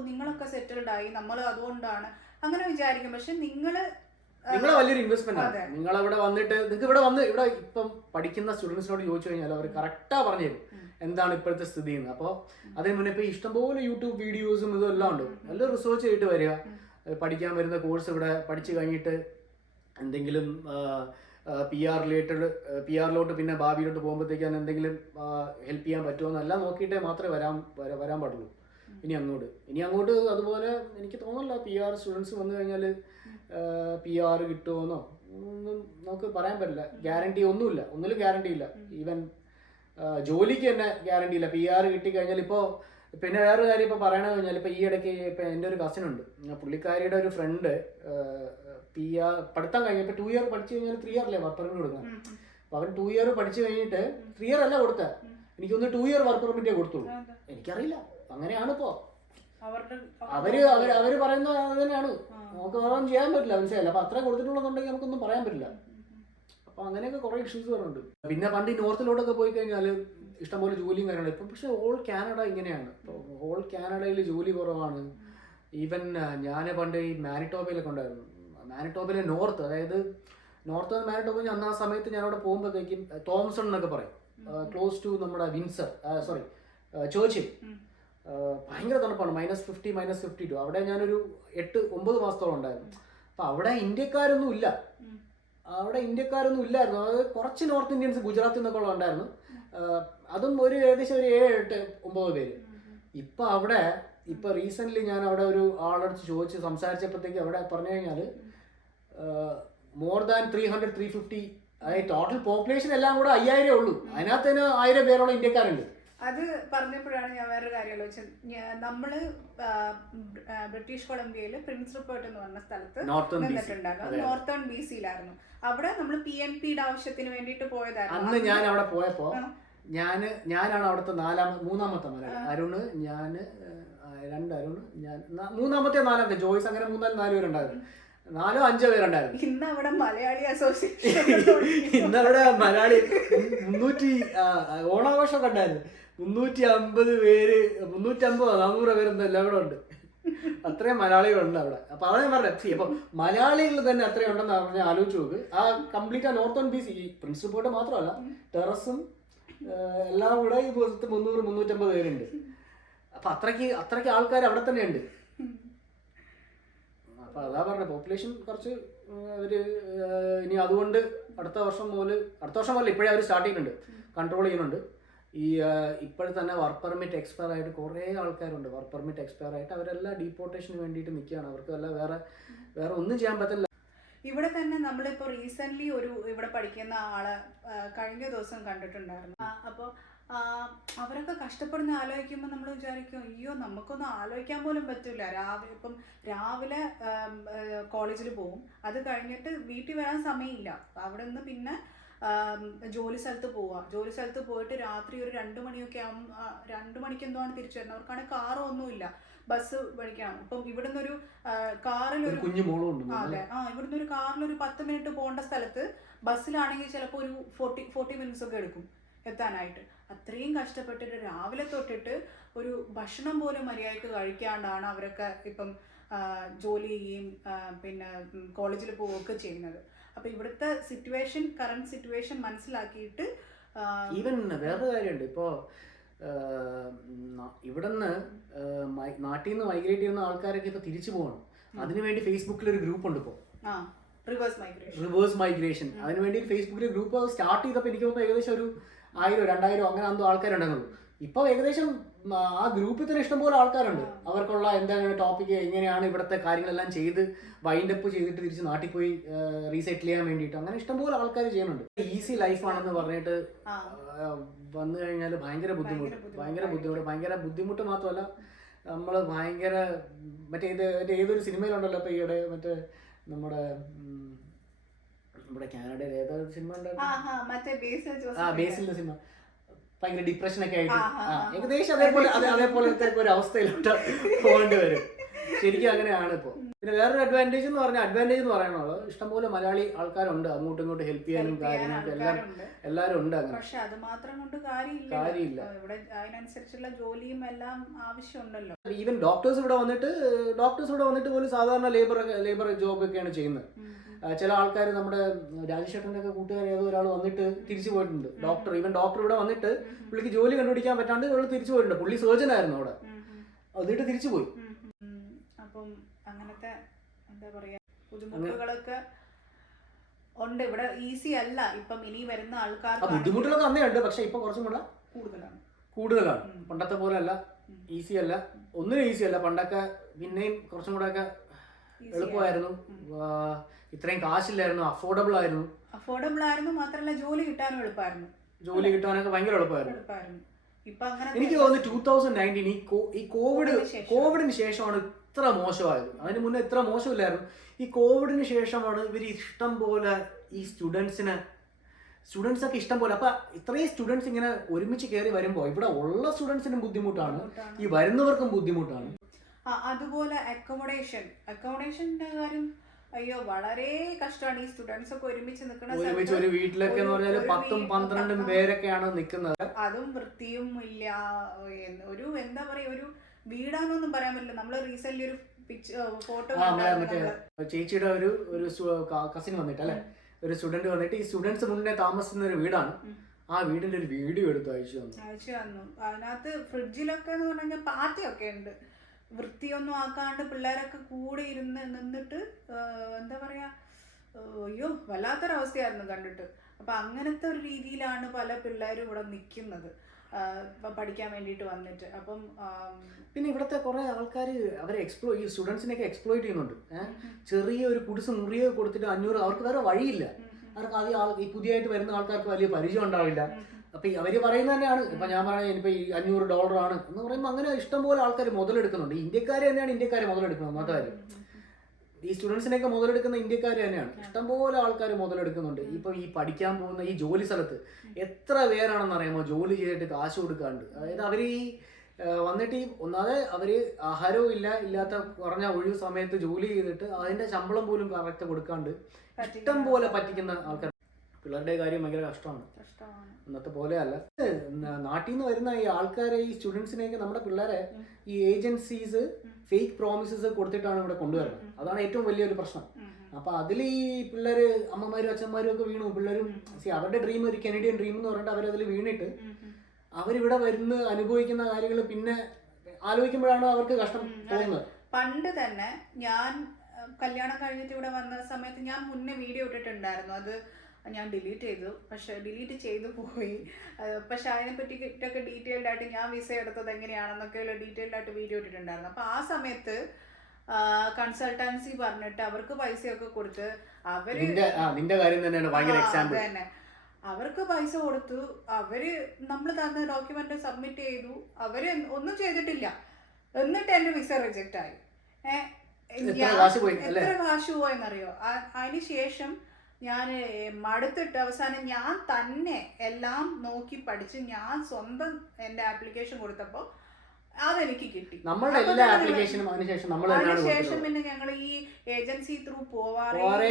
നിങ്ങളൊക്കെ സെറ്റിൽഡ് ആയി, നമ്മൾ അതുകൊണ്ടാണ് അങ്ങനെ വിചാരിക്കും. പക്ഷെ നിങ്ങളെ വലിയൊരു ഇൻവെസ്റ്റ്മെന്റ് ആണ്. നിങ്ങൾ അവിടെ വന്നിട്ട് നിങ്ങൾക്ക് ഇവിടെ ഇപ്പം പഠിക്കുന്ന സ്റ്റുഡൻസിനോട് ചോദിച്ചു കഴിഞ്ഞാൽ അവർ കറക്റ്റാ പറഞ്ഞു തരും എന്താണ് ഇപ്പോഴത്തെ സ്ഥിതി എന്ന്. അപ്പോൾ അതിന് മുന്നേ ഇപ്പോൾ ഇഷ്ടംപോലെ യൂട്യൂബ് വീഡിയോസും ഇതെല്ലാം ഉണ്ട്. നല്ല റിസർച്ച് ചെയ്തിട്ട് വരിക. പഠിക്കാൻ വരുന്ന കോഴ്സ് ഇവിടെ പഠിച്ചു കഴിഞ്ഞിട്ട് എന്തെങ്കിലും PR-ലോട്ട് പിന്നെ ഭാവിയിലോട്ട് പോകുമ്പോഴത്തേക്കാണ് എന്തെങ്കിലും ഹെൽപ്പ് ചെയ്യാൻ പറ്റുമോ എന്നെല്ലാം നോക്കിയിട്ടേ മാത്രമേ വരാൻ പാടുള്ളൂ. ഇനി അങ്ങോട്ട് അതുപോലെ എനിക്ക് തോന്നുന്നില്ല PR സ്റ്റുഡൻസ് വന്നു കഴിഞ്ഞാൽ PR കിട്ടുമെന്നോ ഒന്നും നമുക്ക് പറയാൻ പറ്റില്ല. ഗ്യാരണ്ടി ഒന്നിലും ഗ്യാരണ്ടി ഇല്ല. ഈവൻ ജോലിക്ക് തന്നെ ഗ്യാരണ്ടി ഇല്ല. PR കിട്ടിക്കഴിഞ്ഞാൽ ഇപ്പോൾ പിന്നെ വേറൊരു കാര്യം ഇപ്പോൾ പറയണമെന്ന് കഴിഞ്ഞാൽ ഇപ്പോൾ ഈ ഇടയ്ക്ക് ഇപ്പോൾ എൻ്റെ ഒരു കസിൻ ഉണ്ട്. പുള്ളിക്കാരിയുടെ ഒരു ഫ്രണ്ട് PR പഠിത്തം കഴിഞ്ഞപ്പോൾ 2 ഇയർ പഠിച്ചു കഴിഞ്ഞാൽ 3 ഇയർ വർക്ക് പെർമിറ്റ് കൊടുക്കണം. അപ്പോൾ അവൻ 2 ഇയർ പഠിച്ചു കഴിഞ്ഞിട്ട് 3 ഇയർ അല്ല കൊടുത്തത്, എനിക്കൊന്ന് 2 ഇയർ വർക്ക് പെർമിറ്റേ കൊടുത്തുള്ളൂ. എനിക്കറിയില്ല, അങ്ങനെയാണ് ഇപ്പോൾ അവര് പറയുന്നത് തന്നെയാണ്. നമുക്ക് വേറെ ചെയ്യാൻ പറ്റില്ല, മനസ്സിലായില്ല. അപ്പൊ അത്ര കൊടുത്തിട്ടുള്ളതുണ്ടെങ്കിൽ നമുക്കൊന്നും പറയാൻ പറ്റില്ല. അപ്പൊ അങ്ങനെയൊക്കെ കുറെ ഇഷ്യൂസ് വരുന്നുണ്ട്. പിന്നെ പണ്ട് ഈ നോർത്തിലോട്ടൊക്കെ പോയി കഴിഞ്ഞാൽ ഇഷ്ടംപോലെ ജോലിയും കാര്യങ്ങളും. ഇപ്പം പക്ഷെ ഹോൾ കാനഡ ഇങ്ങനെയാണ്. ഇപ്പോൾ ഹോൾ കാനഡയിൽ ജോലി കുറവാണ്. ഈവൻ ഞാൻ പണ്ട് ഈ മാനിറ്റോബയിലൊക്കെ ഉണ്ടായിരുന്നു. മാനിറ്റോബയിലെ നോർത്ത്, അതായത് നോർത്ത് മാനിറ്റോബ, അന്ന് ആ സമയത്ത് ഞാനവിടെ പോകുമ്പോഴത്തേക്കും തോംസൺ എന്നൊക്കെ പറയും, ക്ലോസ് ടു നമ്മുടെ വിൻസർ ചേർച്ചിൽ. ഭയങ്കര തണുപ്പാണ്, -50 -52. അവിടെ ഞാനൊരു 8-9 മാസത്തോളം ഉണ്ടായിരുന്നു. അപ്പം അവിടെ ഇന്ത്യക്കാരൊന്നും ഇല്ലായിരുന്നു. അതായത് കുറച്ച് നോർത്ത് ഇന്ത്യൻസ് ഗുജറാത്തിൽ നിന്നൊക്കെ ഉണ്ടായിരുന്നു. അതും ഏകദേശം ഒരു 7-8-9 പേര്. ഇപ്പം അവിടെ ഇപ്പൊ റീസെന്റ് ഞാൻ അവിടെ ഒരു ആളടുത്ത് ചോദിച്ച് സംസാരിച്ചപ്പോഴത്തേക്ക് അവിടെ പറഞ്ഞു കഴിഞ്ഞാൽ മോർ ദാൻ 300-350 അതായത് ടോട്ടൽ പോപ്പുലേഷൻ എല്ലാം കൂടെ 5000 ഉള്ളൂ. അതിനകത്ത് തന്നെ 1000 പേരോളം ഇന്ത്യക്കാരുണ്ട്. അത് പറഞ്ഞപ്പോഴാണ് ഞാൻ വേറൊരു കാര്യം ആലോചിച്ചത്. നമ്മള് ബ്രിട്ടീഷ് കൊളംബിയയില് പ്രിൻസ് റിപ്പർട്ട് എന്ന് പറഞ്ഞ സ്ഥലത്ത് നിന്നിട്ടുണ്ടായിരുന്നു. നോർത്തേൺ BC-യിലായിരുന്നു. അവിടെ നമ്മൾ PNP-യുടെ ആവശ്യത്തിന് വേണ്ടിയിട്ട് പോയതായിരുന്നു. അന്ന് ഞാൻ അവിടെ പോയപ്പോ ഞാനാണ് അവിടുത്തെ മൂന്നാമത്തെ മലയാളി. അരുണ്, ഞാന്, അരുണ്, ഞാൻ മൂന്നാമത്തെ ജോയ്സ്, അങ്ങനെ 3-4 പേരുണ്ടായിരുന്നു. 4-5 പേരുണ്ടായിരുന്നു. ഇന്ന് അവിടെ മലയാളി അസോസിയേഷൻ ഇന്നവിടെ മലയാളി 300 ഓണാഘോഷമൊക്കെ ഉണ്ടായിരുന്നു. 350 പേര്, 350-400 പേരെന്തോ എല്ലാം കൂടെ ഉണ്ട്. അത്രയും മലയാളികളുണ്ട് അവിടെ. അപ്പൊ അവിടെ ഞാൻ പറഞ്ഞത് അപ്പൊ മലയാളികൾ തന്നെ അത്രയും ഉണ്ടെന്ന് പറഞ്ഞാൽ ആലോചിച്ച് നോക്ക്. ആ കംപ്ലീറ്റ് ആ നോർത്തേൺ BC പ്രിൻസ് റിപ്പോർട്ട് മാത്രമല്ല ടെറസും എല്ലാം കൂടെ ഈ 300-350 പേരുണ്ട്. അപ്പൊ അത്രയ്ക്ക് ആൾക്കാർ അവിടെ തന്നെ ഉണ്ട്. അപ്പൊ അതാ പറഞ്ഞ പോപ്പുലേഷൻ കുറച്ച് അവര് ഇനി അതുകൊണ്ട് അടുത്ത വർഷം മുതൽ ഇപ്പോഴേ അവർ സ്റ്റാർട്ട് ചെയ്യുന്നുണ്ട്, കൺട്രോൾ ചെയ്യുന്നുണ്ട്. ഈ ഇപ്പോഴത്തെ തന്നെ വർക്ക് പെർമിറ്റ് എക്സ്പയർ ആയിട്ട് കുറേ ആൾക്കാരുണ്ട്. വർക്ക് പെർമിറ്റ് എക്സ്പയർ ആയിട്ട് അവരെല്ലാം ഡീപ്പോർട്ടേഷന് വേണ്ടിയിട്ട് നിൽക്കുകയാണ്. അവർക്ക് വല്ല വേറെ ഒന്നും ചെയ്യാൻ പറ്റില്ല. ഇവിടെ തന്നെ നമ്മളിപ്പോൾ റീസെൻ്റ്ലി ഇവിടെ പഠിക്കുന്ന ആളെ കഴിഞ്ഞ ദിവസം കണ്ടിട്ടുണ്ടായിരുന്നു. അപ്പോൾ അവരൊക്കെ കഷ്ടപ്പെടുന്ന ആലോചിക്കുമ്പോൾ നമ്മൾ വിചാരിക്കും, അയ്യോ നമുക്കൊന്നും ആലോചിക്കാൻ പോലും പറ്റില്ല. രാവിലെ കോളേജിൽ പോകും, അത് കഴിഞ്ഞിട്ട് വീട്ടിൽ വരാൻ സമയമില്ല. അവിടെ നിന്ന് പിന്നെ ജോലി സ്ഥലത്ത് പോയിട്ട് രാത്രി ഒരു 2 മണിയൊക്കെ ആകും. 2 മണിക്ക് എന്താണ് തിരിച്ചു വരുന്നത്. അവർക്കാണെങ്കിൽ കാറോ ഒന്നുമില്ല, ബസ് പഠിക്കണം. ഇപ്പം ഇവിടുന്ന് ഒരു കാറിലൊരു ഇവിടുന്ന് ഒരു കാറിലൊരു 10 മിനിറ്റ് പോകേണ്ട സ്ഥലത്ത് ബസ്സിലാണെങ്കിൽ ചിലപ്പോൾ ഒരു 40 മിനിറ്റ്സ് ഒക്കെ എടുക്കും എത്താനായിട്ട്. അത്രയും കഷ്ടപ്പെട്ടിട്ട് രാവിലെ തൊട്ടിട്ട് ഒരു ഭക്ഷണം പോലും മര്യാദയ്ക്ക് കഴിക്കാണ്ടാണ് അവരൊക്കെ ഇപ്പം ജോലി ചെയ്യുകയും പിന്നെ കോളേജിൽ പോവുകയൊക്കെ ചെയ്യുന്നത്. അപ്പൊ ഇവിടുത്തെ കറന്റ് സിറ്റുവേഷൻ മനസ്സിലാക്കിയിട്ട് ഈവൻ വേറൊരു കാര്യമുണ്ട്. ഇപ്പോ ഇവിടുന്ന് നാട്ടിൽ നിന്ന് മൈഗ്രേറ്റ് ചെയ്യുന്ന ആൾക്കാരൊക്കെ ഇപ്പൊ തിരിച്ചു പോകണം. അതിനുവേണ്ടി ഫേസ്ബുക്കിൽ ഒരു ഗ്രൂപ്പ് ഉണ്ട് ഇപ്പോൾ, റിവേഴ്സ് മൈഗ്രേഷൻ. അതിനുവേണ്ടി ഫേസ്ബുക്കിൽ ഗ്രൂപ്പ് സ്റ്റാർട്ട് ചെയ്തപ്പോൾ എനിക്ക് തോന്നുന്നു ഏകദേശം ഒരു 1000-2000 അങ്ങനെ എന്തോ ആൾക്കാരുണ്ടെന്നുള്ളൂ. ഇപ്പോൾ ഏകദേശം ആ ഗ്രൂപ്പിൽ തന്നെ ഇഷ്ടംപോലെ ആൾക്കാരുണ്ട്. അവർക്കുള്ള എന്താണ് ടോപ്പിക്, എങ്ങനെയാണ് ഇവിടുത്തെ കാര്യങ്ങളെല്ലാം ചെയ്ത് വൈൻഡപ്പ് ചെയ്തിട്ട് തിരിച്ച് നാട്ടിൽ പോയി റീസെറ്റിൽ ചെയ്യാൻ വേണ്ടിയിട്ട് അങ്ങനെ ഇഷ്ടംപോലെ ആൾക്കാർ ചെയ്യുന്നുണ്ട്. ഈസി ലൈഫാണെന്ന് പറഞ്ഞിട്ട് വന്നു കഴിഞ്ഞാൽ ഭയങ്കര ബുദ്ധിമുട്ട് മാത്രമല്ല, നമ്മൾ ഭയങ്കര ഏതൊരു സിനിമയിലുണ്ടല്ലോ ഇപ്പൊ ഈയിടെ നമ്മുടെ കാനഡയിൽ ഏതൊരു സിനിമ ഉണ്ടായിരുന്നു, ബേസിലിന്റെ സിനിമ, ഭയങ്കര ഡിപ്രഷനൊക്കെ ആയിട്ട് ഏകദേശം അതേപോലത്തെ ഒരു അവസ്ഥയിലോട്ട് പോകേണ്ടി വരും. ശരിക്കും അങ്ങനെയാണ് ഇപ്പോൾ. പിന്നെ വേറൊരു അഡ്വാൻറ്റേജ് എന്ന് പറയുന്നത് ഇഷ്ടംപോലെ മലയാളി ആൾക്കാരുണ്ട്, അങ്ങോട്ടും ഇങ്ങോട്ടും ഹെൽപ്പ് ചെയ്യാനും കാര്യങ്ങളൊക്കെ എല്ലാവരും ഉണ്ട്. അങ്ങനെ പക്ഷെ അത് മാത്രം കൊണ്ട് കാര്യമില്ല. ഇവിടെ അതിനനുസരിച്ചുള്ള ജോലിയും എല്ലാം ആവശ്യമുണ്ടല്ലോ. ഈവൻ ഡോക്ടേഴ്സ് ഇവിടെ വന്നിട്ട് പോലും സാധാരണ ലേബർ ജോബ് ഒക്കെയാണ് ചെയ്യുന്നത്. ചില ആൾക്കാർ നമ്മുടെ രാജേഷ് ചേട്ടൻ്റെ ഒക്കെ കൂട്ടുകാർ ഏതോ ഒരാൾ വന്നിട്ട് തിരിച്ചു പോയിട്ടുണ്ട്. ഡോക്ടർ ഇവിടെ വന്നിട്ട് പുള്ളിക്ക് ജോലി കണ്ടുപിടിക്കാൻ പറ്റാണ്ട് ഇവിടെ തിരിച്ചു പോയിട്ടുണ്ട്. പുള്ളി സർജൻ ആയിരുന്നു അവിടെ, അതിട്ട് തിരിച്ചു പോയി. അപ്പം അങ്ങനത്തെ എന്താ പറയാ ബുദ്ധിമുട്ടുകളൊക്കെ ഉണ്ട്. ഇവിടെ ഈസി അല്ല. ഇപ്പം ഇനി വരുന്ന ആൾക്കാർക്ക് ബുദ്ധിമുട്ടുകളൊക്കെ അന്നേ ഉണ്ട്, പക്ഷെ ഇപ്പൊ കുറച്ചും കൂടെ കൂടുതലാണ്. പണ്ടത്തെ പോലെ അല്ല, ഈസി അല്ല, ഒന്നിനും ഈസി അല്ല. പണ്ടൊക്കെ പിന്നെയും കുറച്ചും കൂടെ ഒക്കെ എളുപ്പമായിരുന്നു. ഇത്രയും കാശില്ലായിരുന്നു, അഫോർഡബിൾ ആയിരുന്നു. മാത്രമല്ല ജോലി കിട്ടാനും എളുപ്പമായിരുന്നു. ജോലി കിട്ടാനൊക്കെ ഭയങ്കര എളുപ്പമായിരുന്നു. എനിക്ക് തോന്നുന്നു 2019 ഈ കോവിഡിന് ശേഷമാണ് ഇത്ര മോശമായത്. അതിന് മുന്നേ ഇത്ര മോശമില്ലായിരുന്നു. ഈ കോവിഡിന് ശേഷമാണ് ഇവർ ഇഷ്ടം പോലെ ഈ സ്റ്റുഡൻസൊക്കെ ഇഷ്ടം പോലെ. അപ്പൊ ഇത്രയും സ്റ്റുഡൻസ് ഇങ്ങനെ ഒരുമിച്ച് കയറി വരുമ്പോൾ ഇവിടെ ഉള്ള സ്റ്റുഡൻസിനും ബുദ്ധിമുട്ടാണ്, ഈ വരുന്നവർക്കും ബുദ്ധിമുട്ടാണ്. അതുപോലെ അക്കോമഡേഷന്റെ കാര്യം അയ്യോ വളരെ കഷ്ടമാണ്. ഈ സ്റ്റുഡൻസ് ഒക്കെ ഒരുമിച്ച് നിൽക്കുന്ന ഒരു വീട്ടിലൊക്കെ എന്ന് പറഞ്ഞാൽ 10-12 പേരൊക്കെയാണ് നിൽക്കുന്നത്. അതും വൃത്തിയും ഇല്ല. ഒരു എന്താ പറയാ, ഒരു വീടാന്നൊന്നും പറയാൻ പറ്റില്ല. നമ്മള് റീസെന്റ് ഒരു ഫോട്ടോ ചേച്ചിയുടെ ഒരു കസിൻ വന്നിട്ട് അല്ലെ, ഒരു സ്റ്റുഡന്റ് വന്നിട്ട് ഈ സ്റ്റുഡൻസ് മുന്നേ താമസിക്കുന്ന ഒരു വീടാണ്. ആ വീടിന്റെ ഒരു വീഡിയോ എടുത്ത് അയച്ചു തന്നു. അതിനകത്ത് ഫ്രിഡ്ജിലൊക്കെ എന്ന് പറഞ്ഞു കഴിഞ്ഞാൽ പാറ്റയൊക്കെ ഉണ്ട്. വൃത്തിയൊന്നും ആക്കാണ്ട് പിള്ളേരൊക്കെ കൂടെ നിന്നിട്ട് എന്താ പറയാ, അയ്യോ വല്ലാത്തൊരവസ്ഥയായിരുന്നു കണ്ടിട്ട്. അപ്പൊ അങ്ങനത്തെ ഒരു രീതിയിലാണ് പല പിള്ളേരും ഇവിടെ നിൽക്കുന്നത്. പഠിക്കാൻ വേണ്ടിയിട്ട് വന്നിട്ട്. അപ്പം പിന്നെ ഇവിടുത്തെ കുറെ ആൾക്കാർ അവരെ ഈ സ്റ്റുഡൻസിനെയൊക്കെ എക്സ്പ്ലോയിറ്റ് ചെയ്യുന്നുണ്ട്. ചെറിയൊരു കുടിസ് മുറിയോ കൊടുത്തിട്ട് 500, അവർക്ക് വേറെ വഴിയില്ല. അവർക്ക് ആദ്യം ഈ പുതിയതായിട്ട് വരുന്ന ആൾക്കാർക്ക് വലിയ പരിചയം ഉണ്ടാവില്ല. അപ്പൊ അവര് പറയുന്നത് തന്നെയാണ്. ഇപ്പൊ ഞാൻ പറയുന്നത് ഇനിയിപ്പോ ഈ $500 എന്ന് പറയുമ്പോൾ അങ്ങനെ ഇഷ്ടംപോലെ ആൾക്കാർ മുതലെടുക്കുന്നുണ്ട്. ഇന്ത്യക്കാർ തന്നെയാണ് ഇന്ത്യക്കാരെ മുതലെടുക്കുന്നത്. ഒന്നാമത്തെ കാര്യം, ഈ സ്റ്റുഡൻസിനെയൊക്കെ മുതലെടുക്കുന്ന ഇന്ത്യക്കാർ തന്നെയാണ്. ഇഷ്ടംപോലെ ആൾക്കാർ മുതലെടുക്കുന്നുണ്ട്. ഇപ്പൊ ഈ പഠിക്കാൻ പോകുന്ന ഈ ജോലി സ്ഥലത്ത് എത്ര പേരാണെന്ന് അറിയാമോ ജോലി ചെയ്തിട്ട് കാശ് കൊടുക്കാണ്ട്. അതായത് അവര് ഈ വന്നിട്ട് ഈ ഒന്നാതെ അവര് ആഹാരവും ഇല്ലാത്ത കുറഞ്ഞ ഒഴിവ് സമയത്ത് ജോലി ചെയ്തിട്ട് അതിന്റെ ശമ്പളം പോലും കറക്റ്റ് കൊടുക്കാണ്ട് ഇഷ്ടം പോലെ പറ്റിക്കുന്ന ആൾക്കാർ. പിള്ളേരുടെ കാര്യം ഭയങ്കര കഷ്ടമാണ്. അന്നത്തെ പോലെ അല്ല. നാട്ടിൽ നിന്ന് വരുന്ന ഈ ആൾക്കാരെ, ഈ സ്റ്റുഡൻസിനെയൊക്കെ, നമ്മുടെ പിള്ളേരെ ഈ ഏജൻസീസ് ഫേക്ക് പ്രോമിസസ് കൊടുത്തിട്ടാണ് ഇവിടെ കൊണ്ടുവരുന്നത്. അതാണ് ഏറ്റവും വലിയൊരു പ്രശ്നം. അപ്പൊ അതിൽ ഈ പിള്ളേര്, അമ്മമാരും അച്ഛന്മാരും ഒക്കെ വീണു. പിള്ളേരും അവരുടെ ഡ്രീം ഒരു കനേഡിയൻ ഡ്രീം എന്ന് പറഞ്ഞിട്ട് അവരതിൽ വീണിട്ട് അവരിവിടെ വരുന്ന അനുഭവിക്കുന്ന കാര്യങ്ങൾ പിന്നെ ആലോചിക്കുമ്പോഴാണ് അവർക്ക് കഷ്ടം തോന്നുന്നത്. പണ്ട് തന്നെ ഞാൻ കല്യാണം കഴിഞ്ഞിട്ട് ഇവിടെ വന്ന സമയത്ത് ഞാൻ മുന്നേ വീഡിയോ ഇട്ടിട്ടുണ്ടായിരുന്നു. അത് ഞാൻ ഡിലീറ്റ് ചെയ്തു പോയി. പക്ഷെ അതിനെ പറ്റിയിട്ടൊക്കെ ഡീറ്റെയിൽഡ് ആയിട്ട് ഞാൻ വിസ എടുത്തത് എങ്ങനെയാണെന്നൊക്കെയുള്ള ഡീറ്റെയിൽഡ് ആയിട്ട് വീഡിയോ ഇട്ടിട്ടുണ്ടായിരുന്നു. അപ്പോൾ ആ സമയത്ത് കൺസൾട്ടൻസി പറഞ്ഞിട്ട് അവർക്ക് പൈസയൊക്കെ കൊടുത്ത് നിന്റെ കാര്യം തന്നെയാണ് ഭയങ്കര എക്സാമ്പിൾ. തന്നെ അവർക്ക് പൈസ കൊടുത്തു. അവര് നമ്മൾ തന്ന ഡോക്യുമെന്റ് സബ്മിറ്റ് ചെയ്തു. അവര് ഒന്നും ചെയ്തിട്ടില്ല. എന്നിട്ട് എന്റെ വിസ റിജക്റ്റ് ആയി. എത്ര കാശ് പോയെന്നറിയോ? അതിന് ശേഷം ഞാൻ മടുത്തിട്ട് അവസാനം ഞാൻ തന്നെ എല്ലാം നോക്കി പഠിച്ച് ഞാൻ സ്വന്തം എൻ്റെ ആപ്ലിക്കേഷൻ കൊടുത്തപ്പോൾ അതെനിക്ക് കിട്ടി. അതിനുശേഷം പിന്നെ ഞങ്ങൾ ഈ ഏജൻസി ത്രൂ പോവാറേ.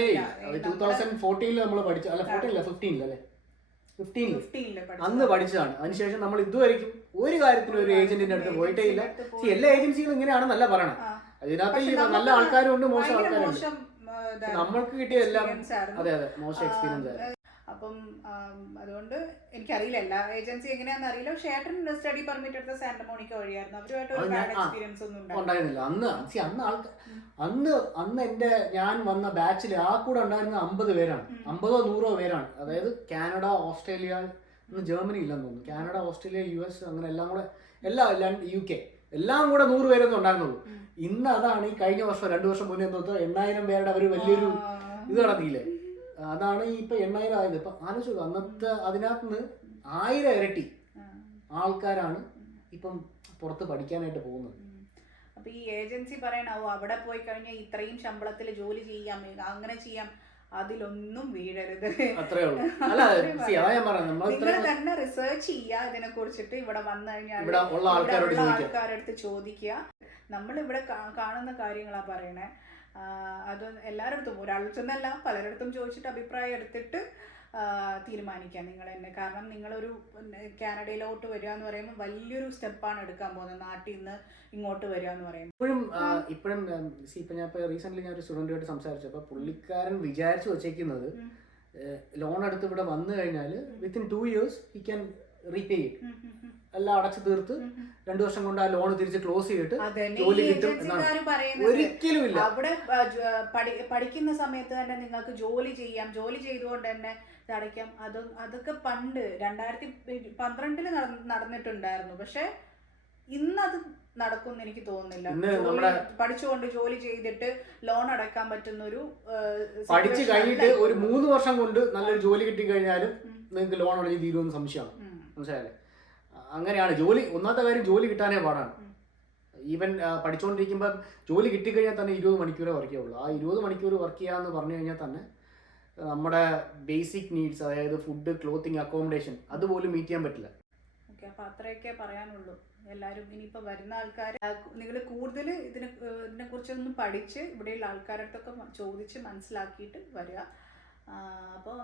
2014 നമ്മൾ പഠിച്ചു. അല്ല 15 അന്ന് പഠിച്ചതാണ്. അതിനുശേഷം നമ്മൾ ഇതുവരെയും ഒരു കാര്യത്തിലും ഒരു ഏജന്റിന്റെ അടുത്ത് പോയിട്ടേ ഇല്ല. എല്ലാ ഏജൻസികളും ഇങ്ങനെയാണെന്നല്ല പറയണം. അതിനകത്ത് നല്ല ആൾക്കാരും ഉണ്ട്, മോശം ആൾക്കാരുണ്ട്. നമ്മൾക്ക് കിട്ടിയ എല്ലാം മോശം എക്സ്പീരിയൻസ് ആയിരുന്നു. അപ്പം അതുകൊണ്ട് എനിക്കറിയില്ല എല്ലാ ഏജൻസി എങ്ങനെയാണെന്ന് അറിയില്ല. പക്ഷേ ഏട്ടൻ സ്റ്റഡി പെർമിറ്റ് എടുത്ത സാന്റ മോണിക്ക വഴിയായിരുന്നു. അവരുമായിട്ട് ഒരു ബാഡ് എക്സ്പീരിയൻസ് ഒന്നും ഉണ്ടായിരുന്നില്ല. അന്ന് എന്റെ ഞാൻ വന്ന ബാച്ചിൽ ആ കൂടെ ഉണ്ടായിരുന്ന 50 പേരാണ്. 50-100 പേരാണ്. അതായത് കാനഡ, ഓസ്ട്രേലിയ, ജർമ്മനി ഇല്ലെന്ന് തോന്നുന്നു, കാനഡ, ഓസ്ട്രേലിയ, US, അങ്ങനെ എല്ലാം കൂടെ UK എല്ലാം കൂടെ 100 പേരൊന്നും ഉണ്ടായിരുന്നുള്ളൂ. ഇന്ന് അതാണ് ഈ കഴിഞ്ഞ വർഷം 2 വർഷം മുന്നേ 8000 പേരുടെ ഒരു വലിയൊരു ഇത് നടത്തിയില്ലേ. അതാണ് ഈ ഇപ്പൊ 8000 ആയത്. ഇപ്പൊ ആലോചിച്ചു, അന്നത്തെ അതിനകത്ത് നിന്ന് 1000 ഇരട്ടി ആൾക്കാരാണ് ഇപ്പം പുറത്ത് പഠിക്കാനായിട്ട് പോകുന്നത്. അപ്പൊ ഈ ഏജൻസി പറയണോ അവിടെ പോയി കഴിഞ്ഞാൽ ഇത്രയും ശമ്പളത്തിൽ ജോലി ചെയ്യാം, അങ്ങനെ ചെയ്യാം, അതിലൊന്നും വീഴരുത്. അത്രേ ഉള്ളൂ. അല്ല നിങ്ങൾ തന്നെ റിസർച്ച് ചെയ്യുക ഇതിനെ കുറിച്ചിട്ട്. ഇവിടെ വന്നു കഴിഞ്ഞാൽ ആൾക്കാരടുത്ത് ചോദിക്കുക. നമ്മളിവിടെ കാണുന്ന കാര്യങ്ങളാ പറയണേ. അത് എല്ലാവരടുത്തും, ഒരാളടുത്തൊന്നല്ല പലരിടത്തും ചോദിച്ചിട്ട് അഭിപ്രായം എടുത്തിട്ട് തീരുമാനിക്കാം നിങ്ങൾ തന്നെ. കാരണം നിങ്ങളൊരു കാനഡയിലോട്ട് വരിക എന്ന് പറയുമ്പോൾ വലിയൊരു സ്റ്റെപ്പാണ് എടുക്കാൻ പോകുന്നത്, നാട്ടിൽ നിന്ന് ഇങ്ങോട്ട് വരിക എന്ന് പറയുമ്പോൾ. ഇപ്പോഴും ഇപ്പം ഞാൻ ഇപ്പോൾ റീസെൻ്റ്ലി ഞാൻ ഒരു സ്റ്റുഡൻറ്റുമായിട്ട് സംസാരിച്ചപ്പോൾ പുള്ളിക്കാരൻ വിചാരിച്ചു വച്ചേക്കുന്നത് ലോൺ എടുത്ത് ഇവിടെ വന്നു കഴിഞ്ഞാൽ within 2 years he can repay it. എല്ലാം അടച്ചു തീർത്ത് 2 വർഷം കൊണ്ട് ആ ലോൺ തിരിച്ച് ക്ലോസ് ചെയ്തിട്ട് ജോലി കിട്ടും എന്നാണ്. ഒരിക്കലും ഇല്ല. അവിടെ പഠിക്കുന്ന സമയത്ത് തന്നെ നിങ്ങൾക്ക് ജോലി ചെയ്യാം, ജോലി ചെയ്തുകൊണ്ട് തന്നെ അടയ്ക്കാം. അതൊക്കെ പണ്ട് 2012 നടന്നിട്ടുണ്ടായിരുന്നു. പക്ഷെ ഇന്നത് നടക്കുമെന്ന് എനിക്ക് തോന്നുന്നില്ല. പഠിച്ചുകൊണ്ട് ജോലി ചെയ്തിട്ട് ലോൺ അടയ്ക്കാൻ പറ്റുന്ന ഒരു പഠിച്ചു കഴിഞ്ഞിട്ട് ഒരു 3 വർഷം കൊണ്ട് നല്ലൊരു ജോലി കിട്ടി കഴിഞ്ഞാലും നിങ്ങൾക്ക് ലോൺ അടഞ്ഞ് തീരുമെന്ന് സംശയമാണ്. മനസ്സിലായല്ലേ? അങ്ങനെയാണ് ജോലി. ഒന്നാമത്തെ കാര്യം ജോലി കിട്ടാനേ പാടാണ്. ഈവൻ പഠിച്ചുകൊണ്ടിരിക്കുമ്പോൾ ജോലി കിട്ടിക്കഴിഞ്ഞാൽ തന്നെ 20 മണിക്കൂറേ വർക്ക് ചെയ്യുള്ളൂ. ആ 20 മണിക്കൂർ വർക്ക് ചെയ്യാന്ന് പറഞ്ഞു കഴിഞ്ഞാൽ തന്നെ നമ്മുടെ ബേസിക് നീഡ്സ്, അതായത് ഫുഡ്, ക്ലോത്തിങ്, അക്കോമഡേഷൻ, അതുപോലും മീറ്റ് ചെയ്യാൻ പറ്റില്ല. ഓക്കെ, അപ്പോൾ അത്രയൊക്കെ പറയാനുള്ളൂ. എല്ലാവരും ഇനിയിപ്പോൾ വരുന്ന ആൾക്കാർ നിങ്ങൾ കൂടുതൽ ഇതിനെക്കുറിച്ചൊന്നും പഠിച്ച് ഇവിടെയുള്ള ആൾക്കാരടുത്തൊക്കെ ചോദിച്ച് മനസ്സിലാക്കിയിട്ട് വരിക. അപ്പോൾ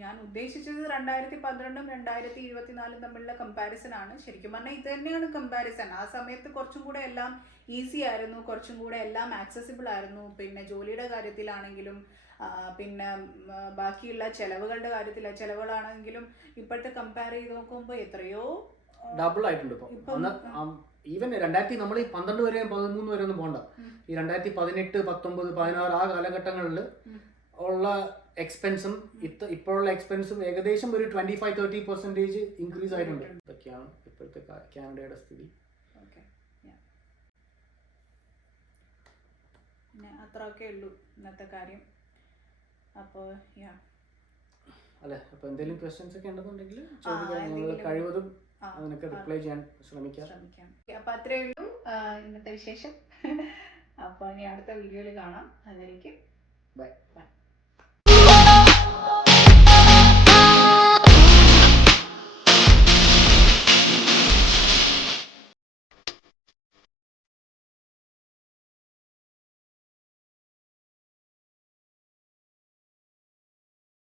ഞാൻ ഉദ്ദേശിച്ചത് 2012 2024 തമ്മിലുള്ള കമ്പാരിസൺ ആണ്. ശരിക്കും പറഞ്ഞാൽ ഇത് തന്നെയാണ് കമ്പാരിസൺ. ആ സമയത്ത് കുറച്ചും കൂടെ എല്ലാം ഈസി ആയിരുന്നു, കുറച്ചും കൂടെ എല്ലാം ആക്സസിബിൾ ആയിരുന്നു. പിന്നെ ജോലിയുടെ കാര്യത്തിലാണെങ്കിലും പിന്നെ ബാക്കിയുള്ള ചെലവുകളുടെ ചെലവുകളാണെങ്കിലും ഇപ്പോഴത്തെ കമ്പയർ ചെയ്ത് നോക്കുമ്പോൾ എത്രയോ ഡബിൾ ആയിട്ടുണ്ട്. ഈവൻ നമ്മൾ ഈ 12 വരെ 13 വരെ ഒന്നും പോകണ്ട. ഈ 2018, 19, 16 ആ കാലഘട്ടങ്ങളിൽ ഉള്ള എക്സ്പെൻസും ഇപ്പോഴുള്ള എക്സ്പെൻസും ഏകദേശം ഒരു 25-30% ഇൻക്രീസ് ആയിട്ടുണ്ട്. ഇതൊക്കെയാണ് ഇപ്പോഴത്തെ ഇപ്പോഴത്തെ കാനഡയുടെ സ്ഥിതി. ഓക്കെ, പിന്നെ അത്രയൊക്കെ ഉള്ളൂ ഇന്നത്തെ കാര്യം. അപ്പോൾ അല്ലേ, അപ്പോൾ എന്തെങ്കിലും ക്വസ്റ്റ്യൻസ് ഒക്കെ ഉണ്ടെന്നുണ്ടെങ്കിൽ ചോദിക്കാൻ, കഴിവതും അതിനൊക്കെ റിപ്ലൈ ചെയ്യാൻ ശ്രമിക്കാം. അപ്പോൾ അത്രയേ ഉള്ളൂ ഇന്നത്തെ വിശേഷം. അപ്പോൾ ഇനി അടുത്ത വീഡിയോയിൽ കാണാം. അതിലേക്ക് ബൈ.